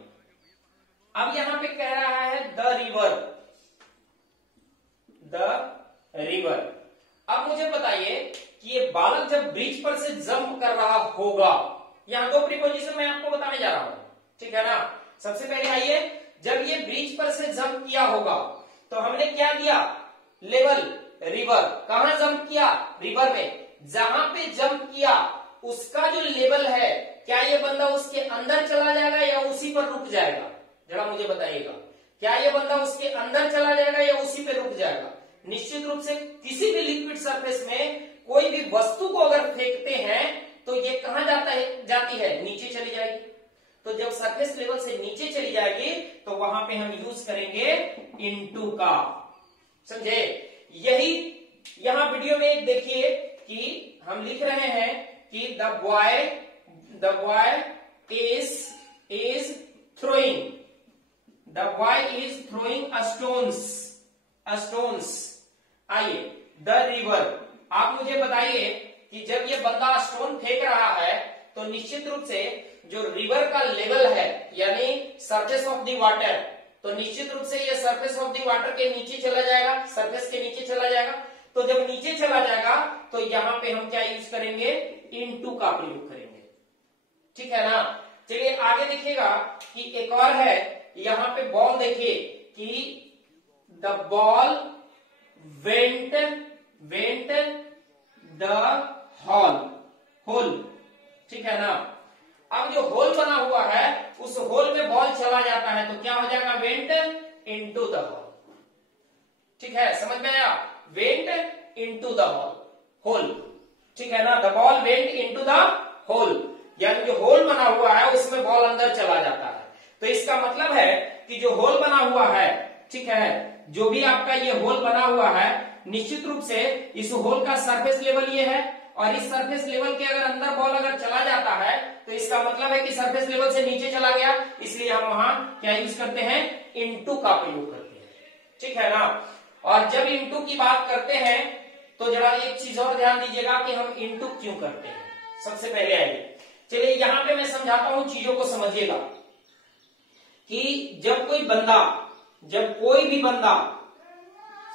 अब यहां पे कह रहा है द रिवर। अब मुझे बताइए कि ये बालक जब ब्रिज पर से जंप कर रहा होगा, यहां दो प्रीपोजिशन मैं आपको बताने जा रहा हूं, ठीक है ना। सबसे पहले आइए, जब ये ब्रिज पर से जंप किया होगा तो हमने क्या किया, लेवल रिवर। कहां जंप किया, रिवर में। जहां पे जंप किया उसका जो लेवल है, क्या ये बंदा उसके अंदर चला जाएगा या उसी पर रुक जाएगा, जरा मुझे बताइएगा। क्या ये बंदा उसके अंदर चला जाएगा या उसी पे रुक जाएगा। निश्चित रूप से किसी भी लिक्विड सरफेस में कोई भी वस्तु को अगर फेंकते हैं तो ये कहां जाती है, नीचे चली जाएगी। तो जब सरफेस लेवल से नीचे चली जाएगी तो वहां पे हम यूज करेंगे इनटू का, समझे। यही यहां वीडियो में देखिए कि हम लिख रहे हैं कि the boy is throwing a stones। आइए, द रिवर। आप मुझे बताइए कि जब ये बंदा स्टोन फेंक रहा है तो निश्चित रूप से जो रिवर का लेवल है यानी सरफेस ऑफ द वाटर, तो निश्चित रूप से ये सरफेस ऑफ द वाटर के नीचे चला जाएगा, सरफेस के नीचे चला जाएगा। तो जब नीचे चला जाएगा तो यहाँ पे हम क्या यूज करेंगे, इनटू का प्रयोग करेंगे, ठीक है ना। चलिए आगे देखिएगा कि एक और है, यहाँ पे बॉल देखिए कि the ball went the hole, ठीक है ना। अब जो होल बना हुआ है उस होल में बॉल चला जाता है तो क्या हो जाएगा, वेंट इनटू द होल, ठीक है, समझ में आया, वेंट इनटू द होल, ठीक है ना। The ball went into the hole, यानी जो होल बना हुआ है उसमें बॉल अंदर चला जाता है। तो इसका मतलब है कि जो होल बना हुआ है, ठीक है, जो भी आपका ये होल बना हुआ है, निश्चित रूप से इस होल का सरफेस लेवल ये है, और इस सरफेस लेवल के अगर अंदर बॉल अगर चला जाता है तो इसका मतलब है कि सरफेस लेवल से नीचे चला गया, इसलिए हम वहां क्या यूज करते हैं, इनटू का प्रयोग करते हैं, ठीक है ना। और जब इनटू की बात करते हैं तो जरा एक चीज और ध्यान दीजिएगा कि हम इनटू क्यों करते हैं। सबसे पहले आइए, चलिए यहां पे मैं समझाता हूं, चीजों को समझिएगा कि जब कोई भी बंदा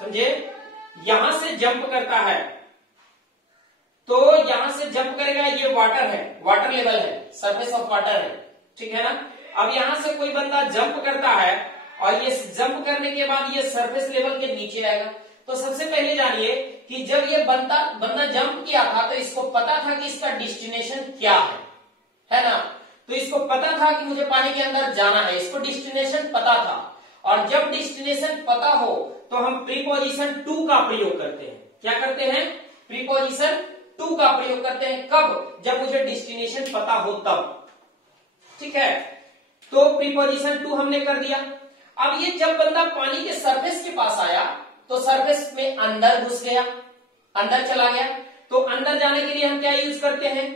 समझे यहां से जंप करता है, तो यहां से जंप करेगा, ये वाटर है, वाटर लेवल है, सरफेस ऑफ वाटर है, ठीक है ना। अब यहां से कोई बंदा जंप करता है और ये जंप करने के बाद ये सरफेस लेवल के नीचे आएगा। तो सबसे पहले जानिए कि जब ये बंदा जंप किया था तो इसको पता था कि इसका डेस्टिनेशन क्या है ना। तो इसको पता था कि मुझे पानी के अंदर जाना है, इसको डेस्टिनेशन पता था। और जब डेस्टिनेशन पता हो तो हम प्रीपोजिशन टू का प्रयोग करते हैं। क्या करते हैं, प्रीपोजिशन टू का प्रयोग करते हैं। कब, जब मुझे डेस्टिनेशन पता हो तब, ठीक है। तो प्रीपोजिशन टू हमने कर दिया। अब ये जब बंदा पानी के सरफेस के पास आया तो सरफेस में अंदर घुस गया, अंदर चला गया, तो अंदर जाने के लिए हम क्या यूज करते हैं,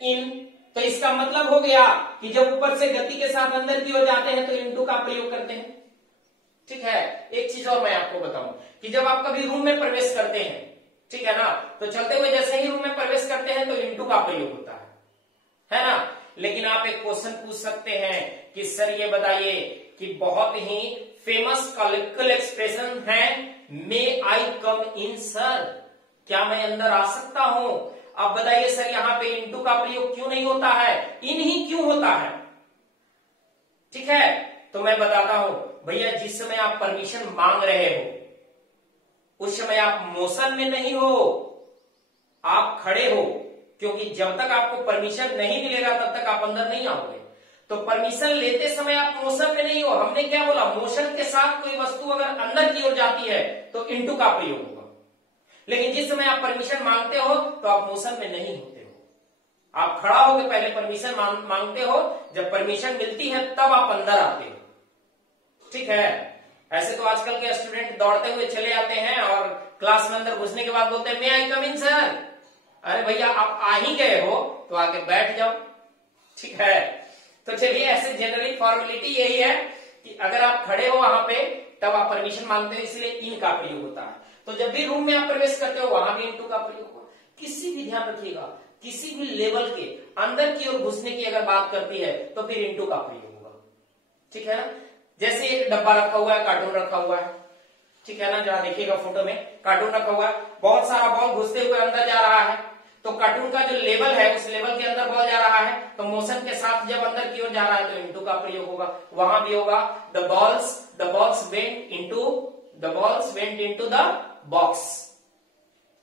इन। तो इसका मतलब हो गया कि जब ऊपर से गति के साथ अंदर की ओर जाते हैं तो इनटू का प्रयोग करते हैं, ठीक है। एक चीज और मैं आपको बताऊं कि जब आप कभी रूम में प्रवेश करते हैं, ठीक है ना, तो चलते हुए जैसे ही रूम में प्रवेश करते हैं तो इनटू का प्रयोग होता है ना। लेकिन आप एक क्वेश्चन पूछ सकते हैं कि सर ये बताइए कि बहुत ही फेमस कॉलिकल एक्सप्रेशन है, मे आई कम इन सर, क्या मैं अंदर आ सकता हूं। अब बताइए सर यहाँ पे इनटू का प्रयोग क्यों नहीं होता है, इन ही क्यों होता है, ठीक है। तो मैं बताता हूं भैया, जिस समय आप परमिशन मांग रहे हो उस समय आप मोशन में नहीं हो, आप खड़े हो, क्योंकि जब तक आपको परमिशन नहीं मिलेगा तब तक आप अंदर नहीं आओगे। तो परमिशन लेते समय आप मोशन में नहीं हो। हमने क्या बोला, मोशन के साथ कोई वस्तु अगर अंदर की ओर जाती है तो इनटू का प्रयोग होगा। लेकिन जिस समय आप परमिशन मांगते हो तो आप मोशन में नहीं होते हो, आप खड़ा होकर पहले परमिशन मांगते हो, जब परमिशन मिलती है तब आप अंदर आते हो, ठीक है। ऐसे तो आजकल के स्टूडेंट दौड़ते हुए चले आते हैं और क्लास में अंदर घुसने के बाद बोलते हैं मे आई कम इन सर। अरे भैया आप आ ही गए हो तो आके बैठ जाओ, ठीक है। तो चलिए, ऐसे जनरली फॉर्मेलिटी यही है कि अगर आप खड़े हो वहां पे तब आप परमिशन मांगते हो, इसलिए इन का प्रयोग होता है। तो जब भी रूम में आप प्रवेश करते हो वहां भी इनटू का प्रयोग होगा। किसी भी, ध्यान रखिएगा, किसी भी लेवल के अंदर की ओर घुसने की अगर बात करती है तो फिर इनटू का प्रयोग होगा, ठीक है ना। जैसे एक डब्बा रखा हुआ है, कार्टून रखा हुआ है, ठीक है ना, जरा देखिएगा फोटो में, कार्टून रखा हुआ है, बहुत सारा बॉल घुसते हुए अंदर जा रहा है, तो कार्टून का जो लेवल है उस लेवल के अंदर बॉल जा रहा है, तो मोशन के साथ जब अंदर की ओर जा रहा है तो इनटू का प्रयोग होगा। वहां भी होगा the balls went into the box.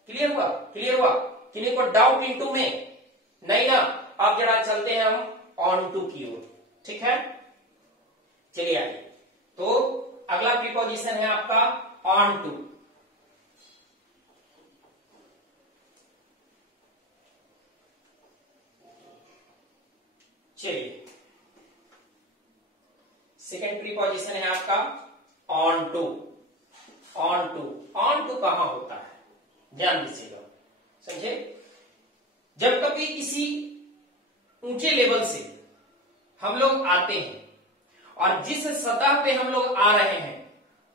Clear हुआ, क्लियर हुआ, किन्हीं को डाउट इनटू में नहीं ना। अब जरा चलते हैं हम ऑन टू की ओर, ठीक है। चलिए आइए, तो अगला प्रीपोजिशन है आपका ऑन टू। चलिए, सेकेंड प्रीपोजिशन है आपका ऑन टू। ऑन टू कहां होता है, ध्यान दीजिएगा, समझे। जब कभी किसी ऊंचे लेवल से हम लोग आते हैं और जिस सतह पे हम लोग आ रहे हैं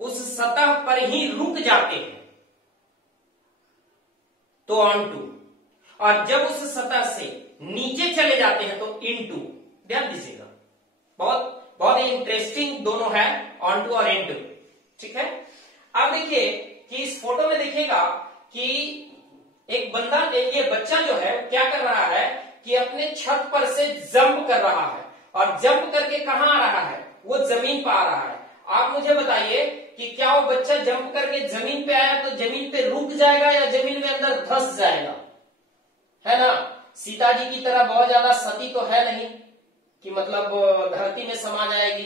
उस सतह पर ही रुक जाते हैं तो ऑन टू, और जब उस सतह से नीचे चले जाते हैं तो इनटू, ध्यान दीजिएगा, बहुत बहुत ही इंटरेस्टिंग दोनों है, ऑन टू और इनटू। ठीक है, अब देखिए कि इस फोटो में देखिएगा कि एक बंदा, ये बच्चा जो है क्या कर रहा है कि अपने छत पर से जंप कर रहा है, और जंप करके कहां आ रहा है, वो जमीन पर आ रहा है। आप मुझे बताइए कि क्या वो बच्चा जंप करके जमीन पे आया तो जमीन पे रुक जाएगा या जमीन में अंदर धंस जाएगा, है ना। सीता जी की तरह बहुत ज्यादा सती तो है नहीं कि मतलब धरती में समा जाएगी।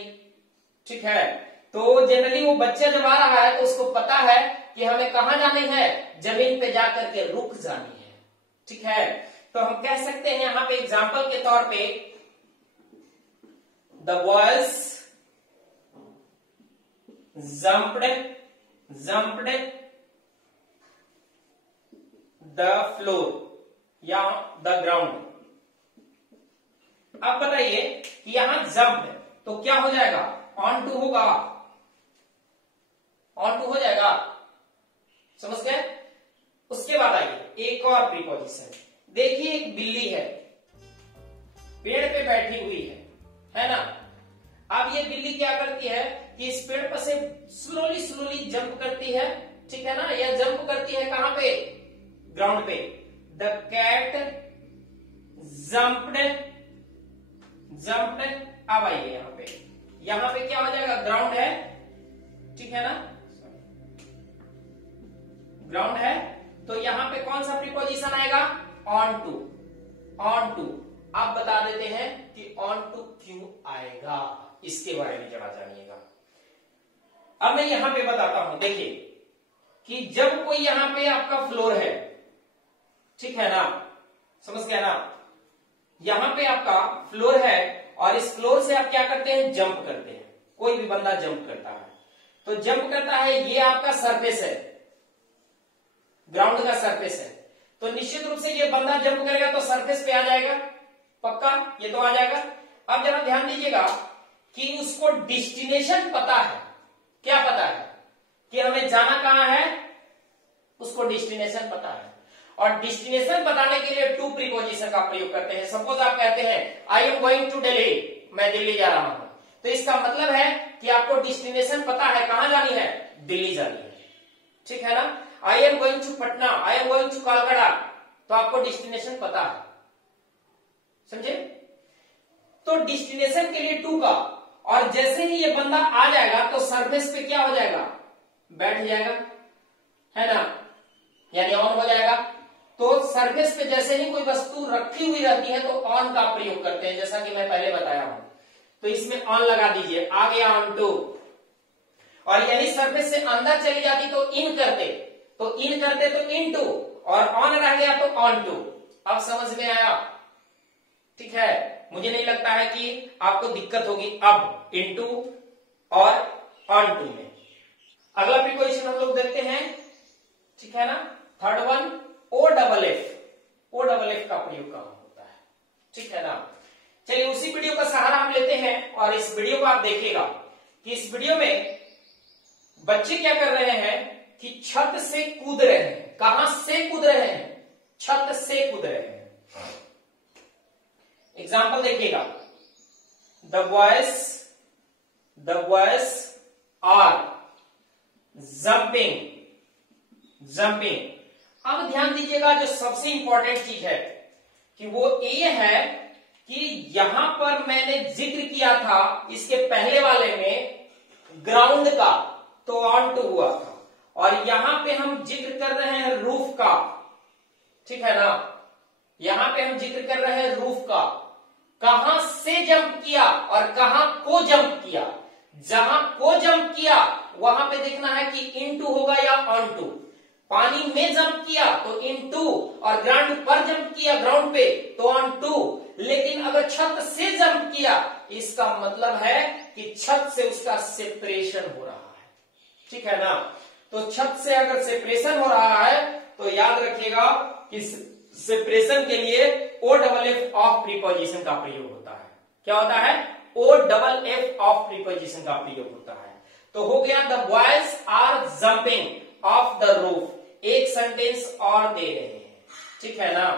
ठीक है, तो जनरली वो बच्चा जब आ रहा है तो उसको पता है कि हमें कहां जानी है, जमीन पे जाकर के रुक जानी है। ठीक है, तो हम कह सकते हैं यहां पे एग्जाम्पल के तौर पे, the boys jumped the floor या द ग्राउंड। अब बताइए कि यहां जंप्ड तो क्या हो जाएगा, ऑन टू होगा, ऑन टू हो जाएगा, समझ गए। उसके बाद आइए एक और प्रीपोजिशन, देखिए एक बिल्ली है, पेड़ पे बैठी हुई है ना। अब ये बिल्ली क्या करती है कि इस पेड़ पर से स्लोली स्लोली जंप करती है, ठीक है ना, या जंप करती है कहां पे, ग्राउंड पे। द कैट जंप्ड, अब आइए यहां पे क्या हो जाएगा, ग्राउंड है, ठीक है ना, ग्राउंड है, तो यहां पे कौन सा प्रीपोजिशन आएगा, ऑन टू, ऑन टू। आप बता देते हैं कि ऑन टू क्यों आएगा, इसके बारे में जरा जानिएगा। अब मैं यहां पे बताता हूं, देखिए कि जब कोई यहां पे आपका फ्लोर है, ठीक है ना, समझ गया ना, यहां पे आपका फ्लोर है और इस फ्लोर से आप क्या करते हैं, जंप करते हैं। कोई भी बंदा जंप करता है, तो जंप करता है, ये आपका सरफेस है, ग्राउंड का सरफेस है, तो निश्चित रूप से ये बंदा जंप करेगा तो सरफेस पे आ जाएगा, पक्का, ये तो आ जाएगा। अब जरा ध्यान दीजिएगा कि उसको डेस्टिनेशन पता है, क्या पता है कि हमें जाना कहां है, उसको डेस्टिनेशन पता है, और डेस्टिनेशन बताने के लिए टू प्रीपोजिशन का प्रयोग करते हैं। सपोज आप कहते हैं I am going to Delhi, मैं दिल्ली जा रहा हूं, तो इसका मतलब है कि आपको डेस्टिनेशन पता है, कहां जानी है, दिल्ली जानी है, ठीक है ना। I am going to Patna, I am going to Kolkata, तो आपको डेस्टिनेशन पता है, समझे। तो डेस्टिनेशन के लिए टू का, और जैसे ही ये बंदा आ जाएगा तो सरफेस पे क्या हो जाएगा, बैठ जाएगा, है ना, यानी ऑन हो जाएगा। तो सरफेस पे जैसे ही कोई वस्तु रखी हुई रहती है तो ऑन का प्रयोग करते हैं, जैसा कि मैं पहले बताया हूं। तो इसमें ऑन लगा दीजिए, आ गया ऑन टू। और यही सरफेस से अंदर चली जाती तो इन करते, तो इन करते तो इन टू, और ऑन रह गया तो ऑन टू। अब समझ में आया, ठीक है। मुझे नहीं लगता है कि आपको दिक्कत होगी अब इनटू और ऑन टू में। अगला प्रीपोजिशन हम लोग देखते हैं, ठीक है ना, third one, O double F. O double F का प्रयोग कहां होता है, ठीक है ना। चलिए उसी वीडियो का सहारा हम लेते हैं और इस वीडियो को आप देखिएगा कि इस वीडियो में बच्चे क्या कर रहे हैं कि छत से कूद रहे हैं। कहां से कूद रहे हैं, छत से कूद रहे हैं। एग्जाम्पल देखिएगा, द बॉयज आर जंपिंग। अब ध्यान दीजिएगा, जो सबसे इंपॉर्टेंट चीज है कि वो ये है कि यहां पर मैंने जिक्र किया था इसके पहले वाले में ग्राउंड का, तो ऑन टू हुआ था, और यहां पे हम जिक्र कर रहे हैं रूफ का, ठीक है ना। यहां पे हम जिक्र कर रहे हैं रूफ का, कहां से जंप किया और कहां को जंप किया। जहां को जंप किया वहां पे देखना है कि इनटू होगा या ऑन टू। पानी में जंप किया तो इनटू, और ग्राउंड पर जंप किया ग्राउंड पे तो ऑन टू। लेकिन अगर छत से जंप किया, इसका मतलब है कि छत से उसका सेपरेशन हो रहा है, ठीक है ना। तो छत से अगर सेपरेशन हो रहा है तो याद रखिएगा कि सेपरेशन के लिए O double F off preposition का प्रयोग होता है। क्या होता है, O double F off preposition का प्रयोग होता है। तो हो गया the boys are jumping off the roof. एक सेंटेंस और दे रहे हैं, ठीक है ना।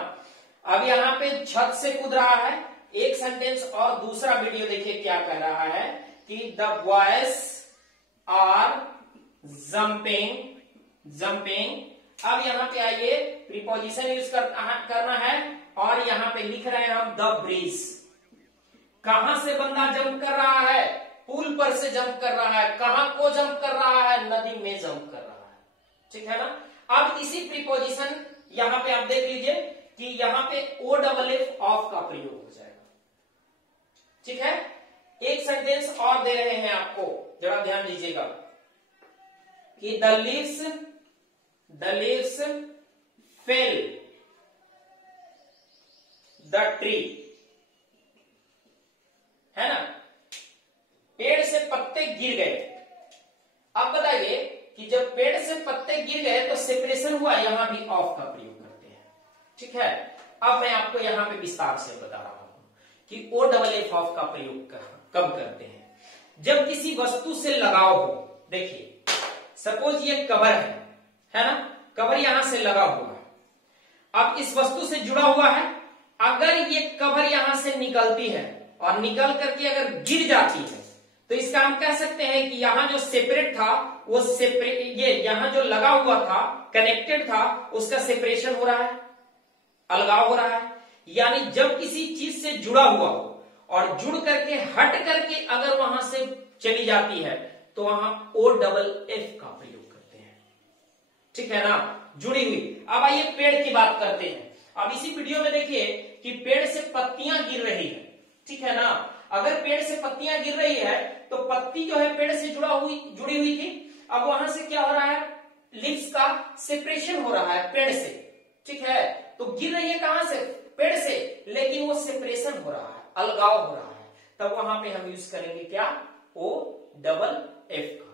अब यहाँ पे छत से कूद रहा है, एक सेंटेंस और दूसरा वीडियो देखिए क्या कह रहा है कि द बॉयज आर जंपिंग। अब यहाँ पे आइए प्रीपोजिशन यूज करना है और यहाँ पे लिख रहे हैं हम द ब्रिज। कहां से बंदा जंप कर रहा है? पुल पर से जंप कर रहा है। कहां को जंप कर रहा है? नदी में जंप कर रहा है। ठीक है ना। अब इसी प्रीपोजिशन यहां पे आप देख लीजिए कि यहां पे OFF ऑफ का प्रयोग हो जाएगा। ठीक है। एक सेंटेंस और दे रहे हैं आपको, जरा ध्यान दीजिएगा कि the leaves fail the tree, है ना। पेड़ से पत्ते गिर गए। अब बताइए कि जब पेड़ से पत्ते गिर गए तो सेपरेशन हुआ, यहां भी ऑफ का प्रयोग करते हैं। ठीक है। अब मैं आपको यहां पे विस्तार से बता रहा हूं कि OFF ऑफ का प्रयोग कब करते हैं? जब किसी वस्तु से लगाव हो। देखिए सपोज ये कवर है ना, कवर यहां से लगा हुआ है। अब इस वस्तु से जुड़ा हुआ है, अगर ये कवर यहां से निकलती है और निकल करके अगर गिर जाती है तो इसका हम कह सकते हैं कि यहां जो सेपरेट था वो सेपरेट, ये यहां जो लगा हुआ था कनेक्टेड था उसका सेपरेशन हो रहा है, अलगाव हो रहा है। यानी जब किसी चीज से जुड़ा हुआ हो और जुड़ करके हट करके अगर वहां से चली जाती है तो वहां OFF का प्रयोग करते हैं। ठीक है ना, जुड़ी हुई। अब आइए पेड़ की बात करते हैं। अब इसी वीडियो में देखिए कि पेड़ से पत्तियां गिर रही है। ठीक है ना। अगर पेड़ से पत्तियां गिर रही है तो पत्ती जो है पेड़ से जुड़ी हुई थी। अब वहां से क्या हो रहा है? लीव्स का सेपरेशन हो रहा है पेड़ से। ठीक है। तो गिर रही है कहां से? पेड़ से, लेकिन वो सेपरेशन हो रहा है, अलगाव हो रहा है। तब वहां पे हम यूज करेंगे क्या? OFF का।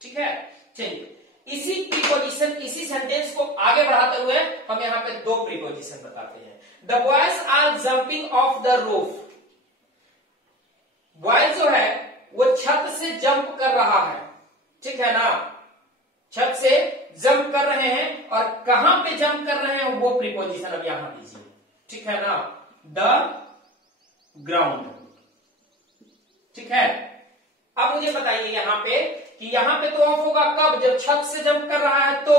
ठीक है। चलिए इसी प्रीपोजिशन, इसी सेंटेंस को आगे बढ़ाते हुए हम यहाँ पे दो प्रीपोजिशन बताते हैं। The boys are jumping off the roof. Boys जो है वो छत से जंप कर रहा है। ठीक है ना, छत से जंप कर रहे हैं और कहां पे जंप कर रहे हैं वो प्रीपोजिशन अब यहां दीजिए। ठीक है ना, द ग्राउंड। ठीक है। अब मुझे बताइए यहां पे कि यहां पे तो ऑफ होगा कब? जब छत से जंप कर रहा है तो,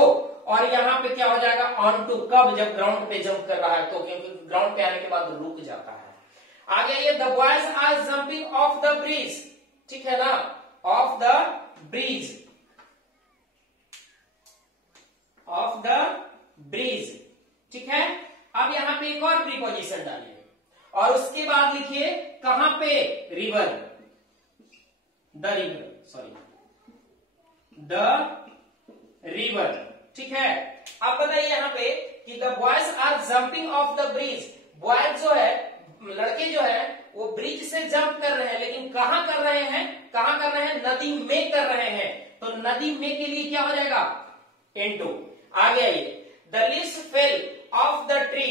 और यहां पे क्या हो जाएगा? ऑन टू कब? जब ग्राउंड पे जंप कर रहा है तो, क्योंकि ग्राउंड पे आने के बाद रुक जाता है। आगे ये the boys are jumping off the bridge. ठीक है ना, off the bridge, off the bridge. ठीक है। अब यहां पे एक और प्रीपोजिशन डालिए और उसके बाद लिखिए कहां पे? River, the river, sorry the river. ठीक है। अब बताइए यहां पे कि the boys are jumping off the bridge. Boys जो है, लड़के जो है वो ब्रिज से जंप कर रहे हैं, लेकिन कहां कर रहे हैं? कहां कर रहे हैं? नदी में कर रहे हैं। तो नदी में के लिए क्या हो जाएगा? इनटू। आगे आइए, the leaves fell off the tree.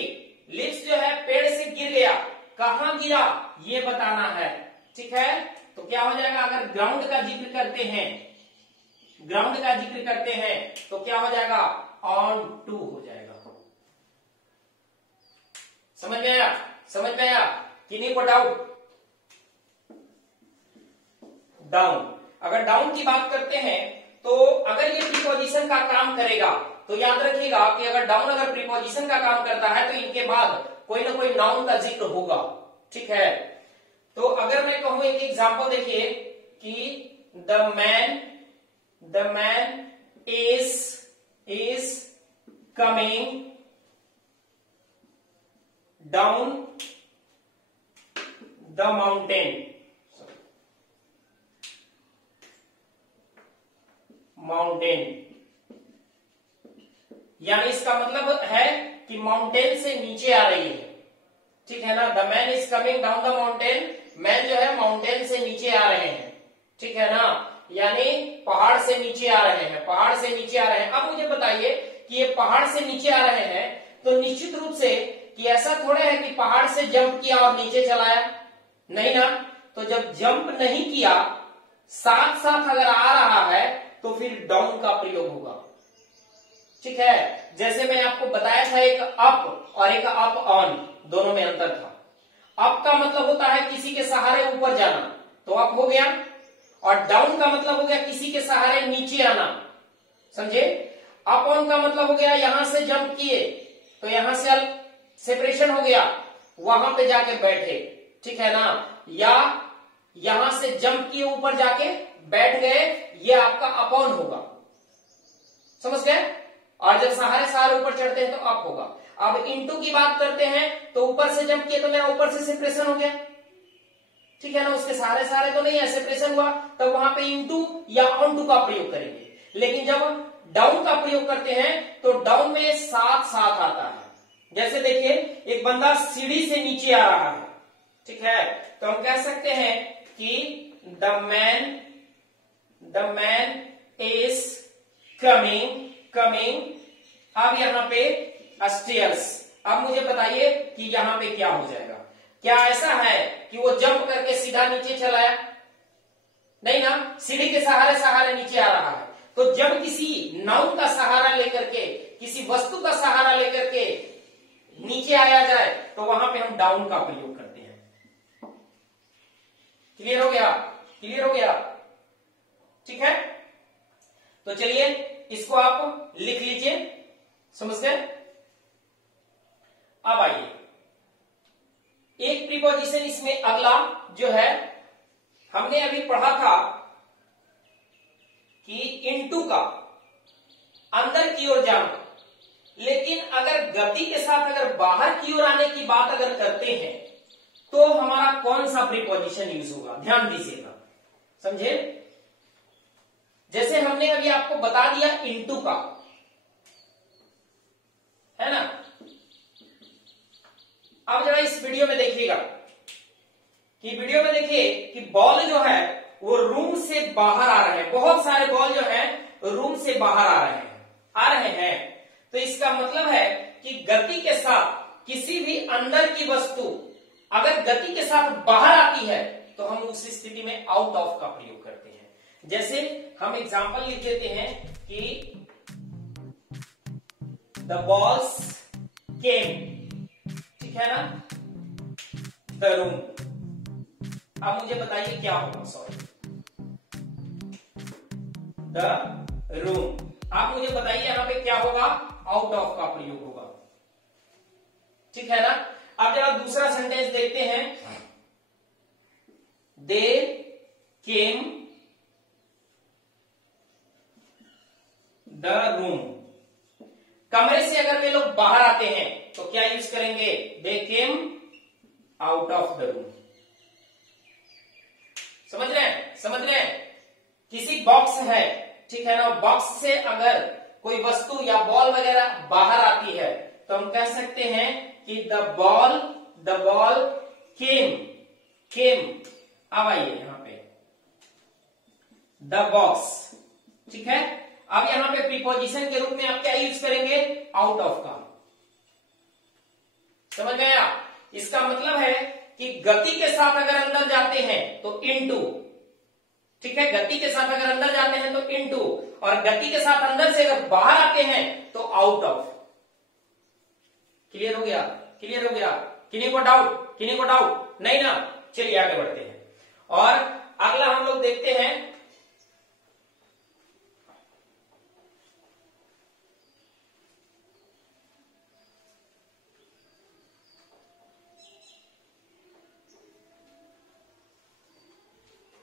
Leaves जो है पेड़ से गिर गया। कहां गिरा ये बताना है। ठीक है। तो क्या हो जाएगा? अगर ग्राउंड का जिक्र करते हैं, ग्राउंड का जिक्र करते हैं तो क्या हो जाएगा? ऑन टू हो जाएगा। समझ में आया? समझ में आया? किन्हीं को डाउट? डाउन। अगर डाउन की बात करते हैं तो अगर ये प्रीपोजिशन का काम करेगा तो याद रखिएगा कि अगर डाउन अगर प्रीपोजिशन का काम करता है तो इनके बाद कोई ना कोई नाउन का जिक्र होगा। ठीक है। तो अगर मैं कहूं, एक एग्जांपल देखिए कि the man is coming down the mountain. यानी इसका मतलब है कि माउंटेन से नीचे आ रही है। ठीक है ना, the man is coming down the mountain. Man जो है माउंटेन से नीचे आ रहे हैं। ठीक है ना, यानी पहाड़ से नीचे आ रहे हैं, पहाड़ से नीचे आ रहे हैं। अब मुझे बताइए कि ये पहाड़ से नीचे आ रहे हैं तो निश्चित रूप से कि ऐसा थोड़ा है कि पहाड़ से जंप किया और नीचे चलाया, नहीं ना। तो जब जंप नहीं किया, साथ साथ अगर आ रहा है तो फिर डाउन का प्रयोग होगा। ठीक है। जैसे मैं आपको बताया था एक अप और एक अप ऑन, दोनों में अंतर था। अप का मतलब होता है किसी के सहारे ऊपर जाना, तो अप हो गया, और डाउन का मतलब हो गया किसी के सहारे नीचे आना, समझे। अप ऑन का मतलब हो गया यहां से जंप किए तो यहां से सेपरेशन हो गया, वहां पे जाके बैठे, ठीक है ना, या यहां से जंप किए ऊपर जाके बैठ गए, ये आपका अप ऑन होगा, समझ गए। और जब सहारे सहारे ऊपर चढ़ते हैं तो अप होगा। अब इनटू की बात करते हैं तो ऊपर से जंप किए तो मेरा ऊपर से सेपरेशन हो गया, ठीक है ना, उसके सहारे सहारे तो नहीं है, सेपरेशन हुआ, तब वहां पे इनटू या ऑन टू का प्रयोग करेंगे। लेकिन जब डाउन का प्रयोग करते हैं तो डाउन में साथ साथ आता है। जैसे देखिए एक बंदा सीढ़ी से नीचे आ रहा है, ठीक है, तो हम कह सकते हैं कि द मैन इज कमिंग। अब यहां पे स्टेयर्स। अब मुझे बताइए कि यहां पे क्या हो जाएगा। क्या ऐसा है कि वो जंप करके सीधा नीचे चला आया? नहीं ना, सीढ़ी के सहारे सहारे नीचे आ रहा है। तो जब किसी नाउन का सहारा लेकर के, किसी वस्तु का सहारा लेकर के नीचे आया जाए तो वहां पे हम डाउन का प्रयोग करते हैं। क्लियर हो गया? क्लियर हो गया? ठीक है, तो चलिए इसको आप लिख लीजिए, समझ गए। अब आइए एक प्रीपोजिशन इसमें अगला जो है, हमने अभी पढ़ा था कि इनटू का अंदर की ओर जाना, लेकिन अगर गति के साथ अगर बाहर की ओर आने की बात अगर करते हैं तो हमारा कौन सा प्रीपोजिशन यूज होगा, ध्यान दीजिएगा, समझे। जैसे हमने अभी आपको बता दिया इनटू का, है ना। अब जरा इस वीडियो में देखिएगा कि वीडियो में देखिए कि बॉल जो है वो रूम से बाहर आ रहे हैं, बहुत सारे बॉल जो है रूम से बाहर आ रहे हैं। तो इसका मतलब है कि गति के साथ किसी भी अंदर की वस्तु अगर गति के साथ बाहर आती है तो हम उस स्थिति में आउट ऑफ का प्रयोग करते हैं। जैसे हम एग्जांपल लिख देते हैं कि द बॉल्स केम, ठीक है ना, द रूम। अब मुझे बताइए क्या होगा, सॉरी, द रूम। आप मुझे बताइए यहां पे क्या होगा, आउट ऑफ का प्रयोग होगा, ठीक है ना। अब जरा दूसरा सेंटेंस देखते हैं, दे केम द रूम। कमरे से अगर वे लोग बाहर आते हैं तो क्या यूज करेंगे, they came out of the room. समझ रहे हैं, समझ रहे हैं। किसी बॉक्स है, ठीक है ना, बॉक्स से अगर कोई वस्तु या बॉल वगैरह बाहर आती है तो हम कह सकते हैं कि द बॉल केम। अब आइए यहां पे द बॉक्स, ठीक है। अब यहां पे प्रीपोजिशन के रूप में आप क्या यूज करेंगे, आउट ऑफ का। समझ गए आप? इसका मतलब है कि गति के साथ अगर अंदर जाते हैं तो इनटू, ठीक है, गति के साथ अगर अंदर जाते हैं तो इनटू, और गति के साथ अंदर से अगर बाहर आते हैं तो आउट ऑफ। क्लियर हो गया? क्लियर हो गया? किन्हीं को डाउट, किन्हीं को डाउट नहीं ना? चलिए आगे बढ़ते हैं और अगला हम लोग देखते हैं,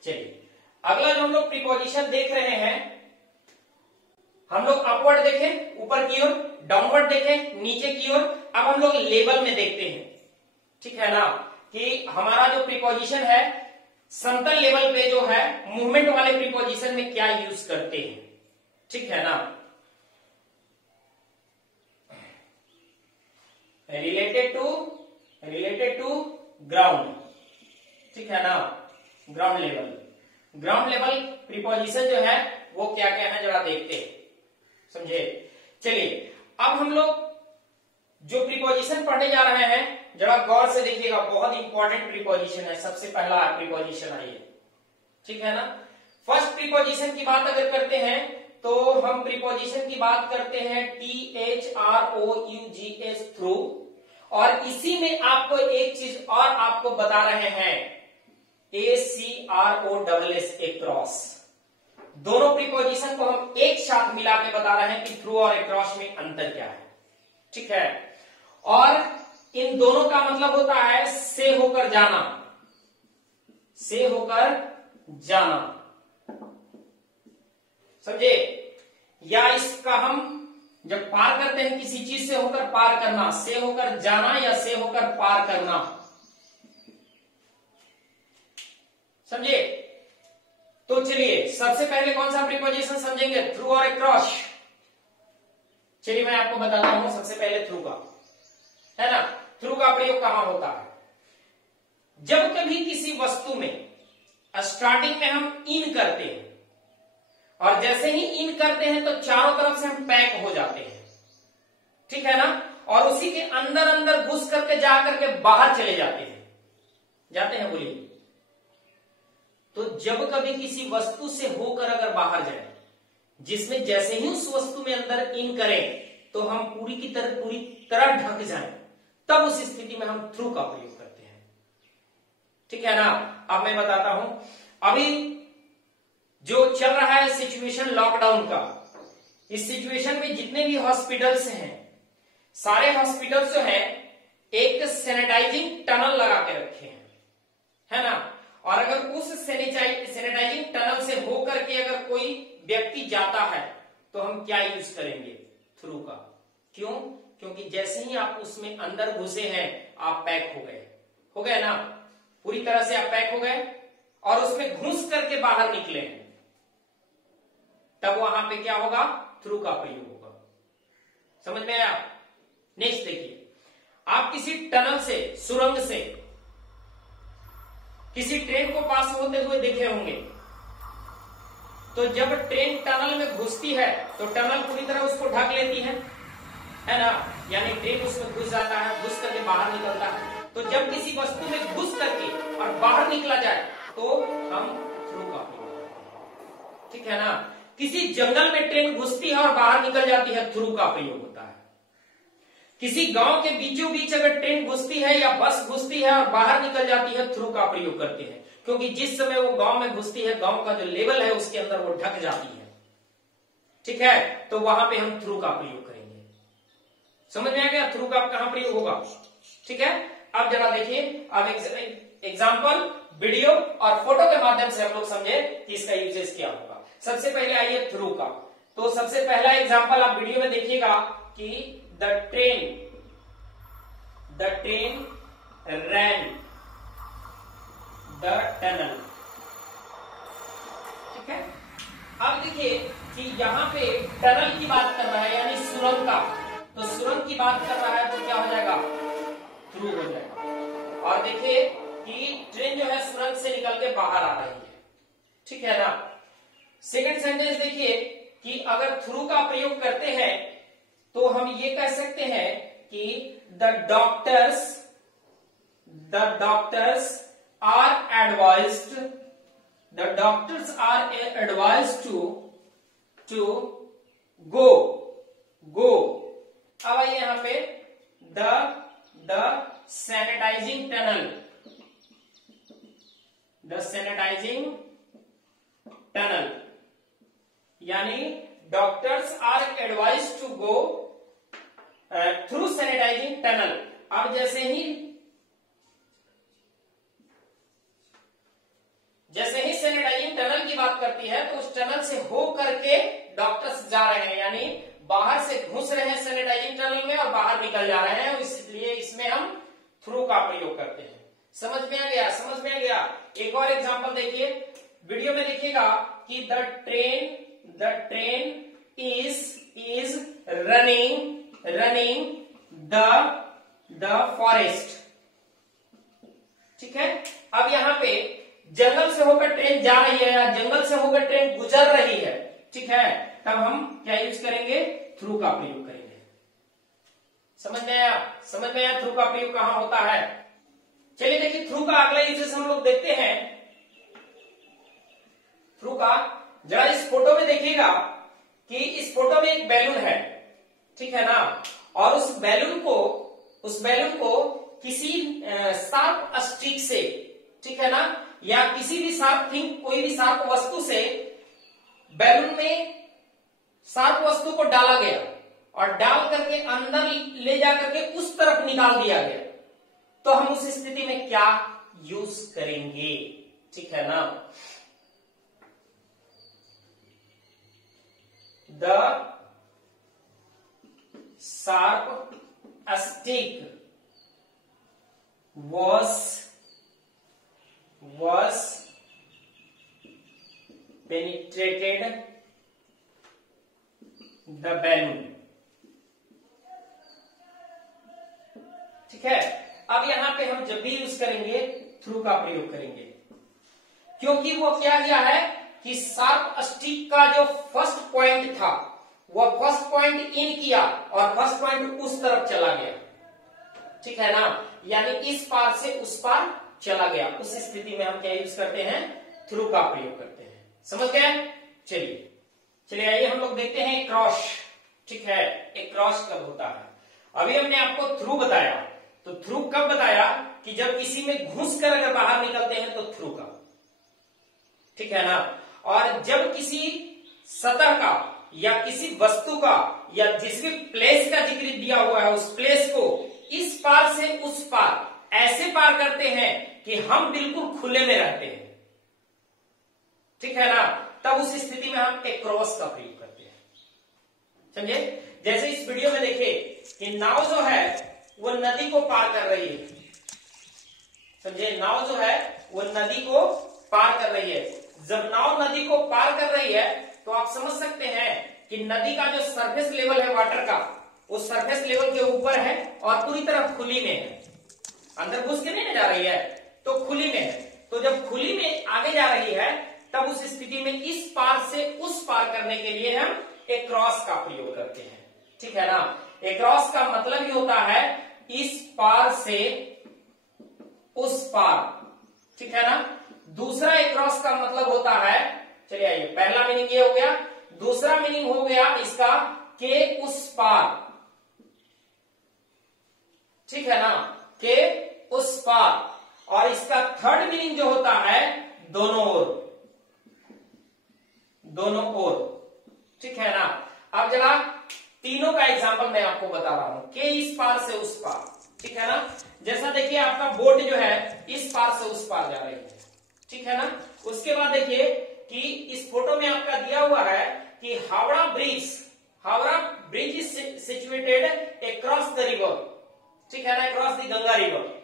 चलिए अगला जो हम लोग प्रीपोजिशन देख रहे हैं, हम लोग अपवर्ड देखें ऊपर की ओर, डाउनवर्ड देखें नीचे की ओर। अब हम लोग लेवल में देखते हैं, ठीक है ना, कि हमारा जो प्रीपोजिशन है समतल लेवल पे जो है मूवमेंट वाले प्रीपोजिशन में क्या यूज करते हैं, ठीक है ना। रिलेटेड टू ग्राउंड, ठीक है ना, ग्राउंड लेवल प्रीपोजिशन जो है वो क्या क्या है जरा देखते हैं, समझे। चलिए अब हम लोग जो प्रीपोजिशन पढ़ने जा रहे हैं जरा गौर से देखिएगा, बहुत इंपॉर्टेंट प्रीपोजिशन है। सबसे पहला प्रीपोजिशन है ये, ठीक है ना। फर्स्ट प्रीपोजिशन की बात अगर करते हैं तो हम प्रीपोजिशन की बात करते हैं THROUGH थ्रू, और इसी में आपको एक चीज और आपको बता रहे हैं, ACROSS, एक्रॉस। दोनों प्रीपोजिशन को हम एक साथ मिला के बता रहे हैं कि थ्रू और अक्रॉस में अंतर क्या है। ठीक है, और इन दोनों का मतलब होता है से होकर जाना, से होकर जाना, समझे? या इसका हम जब पार करते हैं किसी चीज से होकर पार करना, से होकर जाना या से होकर पार करना, समझे? तो चलिए सबसे पहले कौन सा प्रीपोजिशन समझेंगे, थ्रू और अक्रॉस। चलिए मैं आपको बताता हूं, सबसे पहले थ्रू का, है ना। थ्रू का प्रयोग कहां होता है? जब कभी किसी वस्तु में स्टार्टिंग में हम इन करते हैं और जैसे ही इन करते हैं तो चारों तरफ से हम पैक हो जाते हैं, ठीक है ना, और उसी के अंदर अंदर घुस करके जा करके बाहर चले जाते हैं, बोलिए। तो जब कभी किसी वस्तु से होकर अगर बाहर जाए, जिसमें जैसे ही उस वस्तु में अंदर इन करें तो हम पूरी तरह ढक जाएं, तब उस स्थिति में हम थ्रू का प्रयोग करते हैं, ठीक है ना। अब मैं बताता हूं, अभी जो चल रहा है सिचुएशन लॉकडाउन का, इस सिचुएशन में जितने भी हॉस्पिटल्स हैं, सारे हॉस्पिटल्स जो है एक सैनिटाइजिंग टनल लगा के रखे हैं, है ना। और अगर उस सैनिटाइजिंग टनल से होकर के अगर कोई व्यक्ति जाता है तो हम क्या यूज करेंगे, थ्रू का। क्यों? क्योंकि जैसे ही आप उसमें अंदर घुसे हैं आप पैक हो गए ना, पूरी तरह से आप पैक हो गए और उसमें घुस करके बाहर निकले हैं, तब वहां पे क्या होगा, थ्रू का प्रयोग होगा। समझ में आया? नेक्स्ट देखिए, आप किसी टनल से, सुरंग से किसी ट्रेन को पास होते हुए देखे होंगे, तो जब ट्रेन टनल में घुसती है तो टनल पूरी तरह उसको ढक लेती है ना, यानी ट्रेन उसमें घुस जाता है, घुस करके बाहर निकलता है। तो जब किसी वस्तु में घुस करके और बाहर निकला जाए तो हम थ्रू का प्रयोग, ठीक है ना। किसी जंगल में ट्रेन घुसती है और बाहर निकल जाती है, थ्रू का प्रयोग होता है। किसी गांव के बीचों बीच अगर ट्रेन घुसती है या बस घुसती है और बाहर निकल जाती है, थ्रू का प्रयोग करते हैं, क्योंकि जिस समय वो गांव में घुसती है, गांव का जो लेवल है उसके अंदर वो ढक जाती है, ठीक है, तो वहां पे हम थ्रू का प्रयोग करेंगे। समझ में आ गया थ्रू का कहां प्रयोग होगा, ठीक है। अब जरा देखिए, अब एग्जाम्पल वीडियो और फोटो के माध्यम से हम लोग समझे कि इसका यूजेस क्या होगा। सबसे पहले आइए थ्रू का, तो सबसे पहला एग्जाम्पल आप वीडियो में देखिएगा कि the train ran the tunnel, ठीक है। अब देखिए कि यहां पे टनल की बात कर रहा है, यानी सुरंग का, तो सुरंग की बात कर रहा है तो क्या हो जाएगा, थ्रू हो जाएगा। और देखिए कि ट्रेन जो है सुरंग से निकल के बाहर आ रही है, ठीक है ना। सेकंड सेंटेंस देखिए कि अगर थ्रू का प्रयोग करते हैं तो हम ये कह सकते हैं कि the doctors are advised to go। अब आइए यहां पे द सैनिटाइजिंग टनल, यानी doctors are advise to go through sanitising tunnel. अब जैसे ही सैनिटाइजिंग टनल की बात करती है तो उस टनल से हो करके डॉक्टर्स जा रहे हैं, यानी बाहर से घुस रहे हैं सैनिटाइजिंग टनल में और बाहर निकल जा रहे हैं, इसलिए इसमें हम थ्रू का प्रयोग करते हैं। समझ में आ गया? एक और एग्जांपल देखिए, वीडियो में देखिएगा कि the train is running the forest, ठीक है। अब यहां पे जंगल से होकर ट्रेन जा रही है या जंगल से होकर ट्रेन गुजर रही है, ठीक है, तब हम क्या यूज करेंगे, थ्रू का प्रयोग करेंगे। समझ में आया थ्रू का प्रयोग कहां होता है। चलिए देखिए थ्रू का अगला यूजेस हम लोग देखते हैं। थ्रू का जरा इस फोटो में देखिएगा कि इस फोटो में एक बैलून है, ठीक है ना, और उस बैलून को उस बैलून को किसी शार्प स्टिक से, ठीक है ना, या किसी भी शार्प थिंग, कोई भी शार्प वस्तु से बैलून में शार्प वस्तु को डाला गया और डाल करके अंदर ले जा करके उस तरफ निकाल दिया गया, तो हम उस स्थिति में क्या यूज करेंगे, ठीक है ना। The sharp stick was penetrated the balloon, ठीक है। अब यहां पे हम जब भी यूज करेंगे थ्रू का प्रयोग करेंगे, क्योंकि वो क्या किया है कि शार्प स्टिक का जो फर्स्ट पॉइंट था वो फर्स्ट पॉइंट इन किया और फर्स्ट पॉइंट उस तरफ चला गया, ठीक है ना, यानी इस पार से उस पार चला गया। उस स्थिति में हम क्या यूज करते हैं, थ्रू का प्रयोग करते हैं। समझ गए? चलिए आइए हम लोग देखते हैं क्रॉस, ठीक है। एक क्रॉस कब होता है? अभी हमने आपको थ्रू बताया, तो थ्रू कब बताया कि जब किसी में घुस कर अगर बाहर निकलते हैं तो थ्रू का, ठीक है ना। और जब किसी सतह का या किसी वस्तु का या जिस भी प्लेस का जिक्र दिया हुआ है उस प्लेस को इस पार से उस पार ऐसे पार करते हैं कि हम बिल्कुल खुले में रहते हैं, ठीक है ना, तब उस स्थिति में हम एक क्रॉस का प्रयोग करते हैं। समझे? जैसे इस वीडियो में देखिए कि नाव जो है वो नदी को पार कर रही है, समझे, नाव जो है वो नदी को पार कर रही है। जब नाव नदी को पार कर रही है तो आप समझ सकते हैं कि नदी का जो सरफेस लेवल है वाटर का, वो सरफेस लेवल के ऊपर है और पूरी तरह खुली में है, अंदर घुस के नहीं जा रही है, तो खुली में है। तो जब खुली में आगे जा रही है तब उस स्थिति में इस पार से उस पार करने के लिए हम एक क्रॉस का प्रयोग करते हैं, ठीक है ना। एक क्रॉस का मतलब ही होता है इस पार से उस पार, ठीक है ना। दूसरा एक क्रॉस का मतलब होता है, चलिए आइए, पहला मीनिंग ये हो गया, दूसरा मीनिंग हो गया इसका के उस पार, ठीक है ना, के उस पार। और इसका थर्ड मीनिंग जो होता है दोनों ओर, दोनों ओर, ठीक है ना। अब जरा तीनों का एग्जांपल मैं आपको बता रहा हूं, के इस पार से उस पार, ठीक है ना। जैसा देखिए आपका बोट जो है इस पार से उस पार जा रही है, ठीक है ना। उसके बाद देखिए कि इस फोटो में आपका दिया हुआ है कि Howrah bridge is situated across the river, ठीक है ना, अक्रॉस द गंगा रिवर।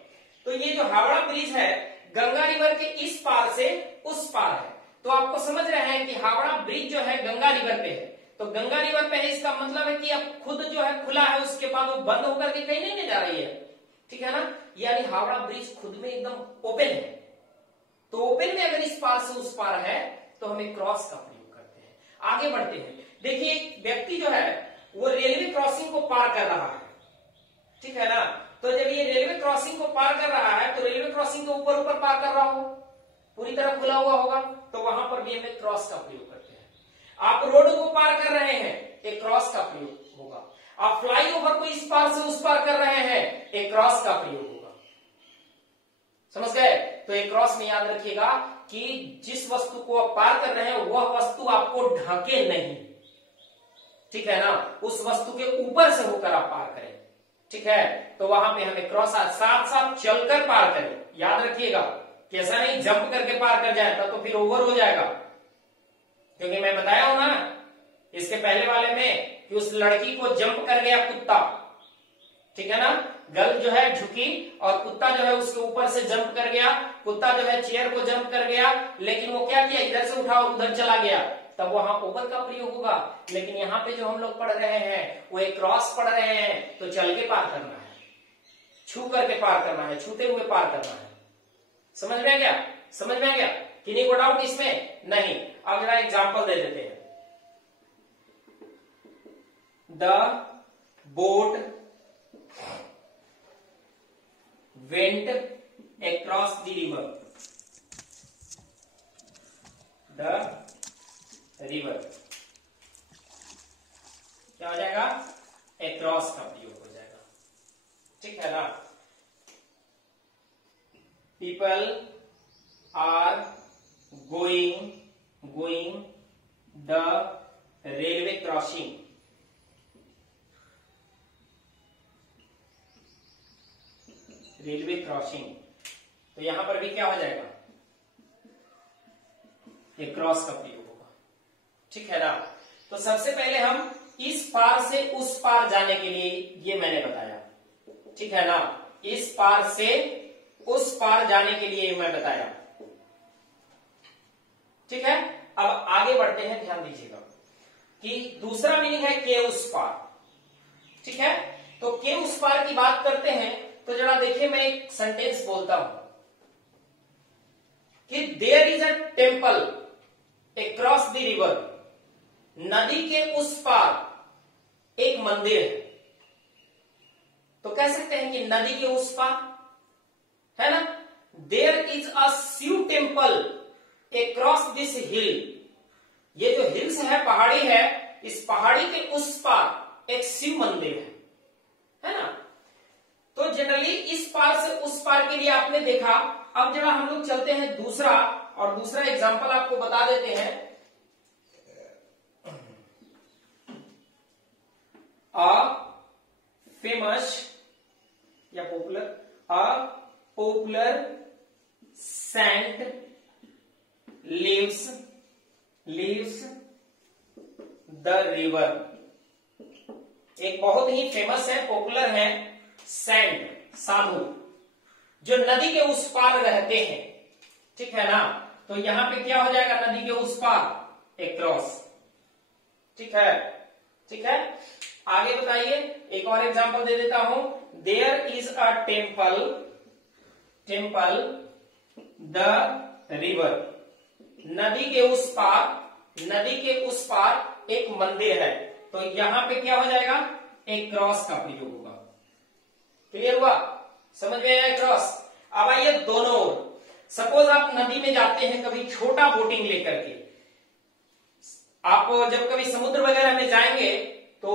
तो ये जो हावड़ा ब्रिज है गंगा रिवर के इस पार से उस पार है। तो आपको समझ रहे हैं कि हावड़ा ब्रिज जो है गंगा रिवर पे है, तो गंगा रिवर पे है, इसका मतलब है कि अब खुद जो है खुला है, उसके बाद वो बंद होकर के कहीं नहीं जा रही है, ठीक है ना। यानी हावड़ा ब्रिज खुद में एकदम ओपन है। तो ओपन में अगर इस पार से उस पार है तो हम एक क्रॉस का प्रयोग करते हैं। आगे बढ़ते हैं, देखिए एक व्यक्ति जो है वो रेलवे क्रॉसिंग को पार कर रहा है, ठीक है ना। तो जब ये रेलवे क्रॉसिंग को पार कर रहा है तो रेलवे क्रॉसिंग के ऊपर ऊपर पार कर रहा हो, पूरी तरह खुला हुआ होगा, तो वहां पर भी हम एक क्रॉस का प्रयोग करते हैं। आप रोड को पार कर रहे हैं, एक क्रॉस का प्रयोग होगा। आप फ्लाईओवर को इस पार से उस पार कर रहे हैं, एक क्रॉस का प्रयोग होगा। समझ गए? तो एक क्रॉस में याद रखिएगा कि जिस वस्तु को आप पार कर रहे हैं वह वस्तु आपको ढके नहीं, ठीक है ना, उस वस्तु के ऊपर से होकर आप पार करें, ठीक है। तो वहां पे हमें क्रॉस साथ साथ चलकर पार करें, याद रखिएगा कि ऐसा नहीं जंप करके पार कर जाए तो फिर ओवर हो जाएगा। क्योंकि मैं बताया हूं ना इसके पहले वाले में कि उस लड़की को जंप कर गया कुत्ता, ठीक है ना, गर्ल जो है झुकी और कुत्ता जो है उसके ऊपर से जंप कर गया, कुत्ता जो है चेयर को जंप कर गया, लेकिन वो क्या किया, इधर से उठा और उधर चला गया, तब वहां ओवर का प्रयोग होगा। लेकिन यहाँ पे जो हम लोग पढ़ रहे हैं वो एक क्रॉस पढ़ रहे हैं, तो चल के पार करना है, छू करके पार करना है, छूते हुए पार करना है। समझ में आ गया? समझ में आ गया? किन्हीं को डाउट इसमें? नहीं। अब जरा एग्जाम्पल दे देते हैं। The boat went across the river, the river, क्या हो जाएगा, अक्रॉस का प्रयोग हो जाएगा, ठीक है ना। People are going the railway crossing, railway crossing. तो यहां पर भी क्या हो जाएगा, ये क्रॉस का प्रयोग होगा, ठीक है ना। तो सबसे पहले हम इस पार से उस पार जाने के लिए, ये मैंने बताया, ठीक है ना, इस पार से उस पार जाने के लिए मैं बताया, ठीक है। अब आगे बढ़ते हैं, ध्यान दीजिएगा कि दूसरा मीनिंग है के उस पार, ठीक है। तो के उस पार की बात करते हैं तो जरा देखिए, मैं एक सेंटेंस बोलता हूं कि there is a temple across the river, नदी के उस पार एक मंदिर है। तो कह सकते हैं कि नदी के उस पार, है ना। There is a Shiva temple across this hill, ये जो हिल्स है, पहाड़ी है, इस पहाड़ी के उस पार एक शिव मंदिर है ना। तो जनरली इस पार से उस पार के लिए आपने देखा। अब जरा हम लोग चलते हैं दूसरा, और दूसरा एग्जांपल आपको बता देते हैं। फेमस या popular saint lives the river, एक बहुत ही फेमस है, पॉपुलर है, सेंट साधु, जो नदी के उस पार रहते हैं, ठीक है ना। तो यहां पे क्या हो जाएगा, नदी के उस पार एक क्रॉस, ठीक है, ठीक है। आगे बताइए, एक और एग्जांपल दे देता हूं। There is a temple the river, नदी के उस पार एक मंदिर है। तो यहां पे क्या हो जाएगा, एक क्रॉस का प्रयोग होगा। क्लियर हुआ, समझ में आया क्रॉस। अब आइए दोनों ओर, सपोज आप नदी में जाते हैं कभी छोटा बोटिंग लेकर के, आप जब कभी समुद्र वगैरह में जाएंगे तो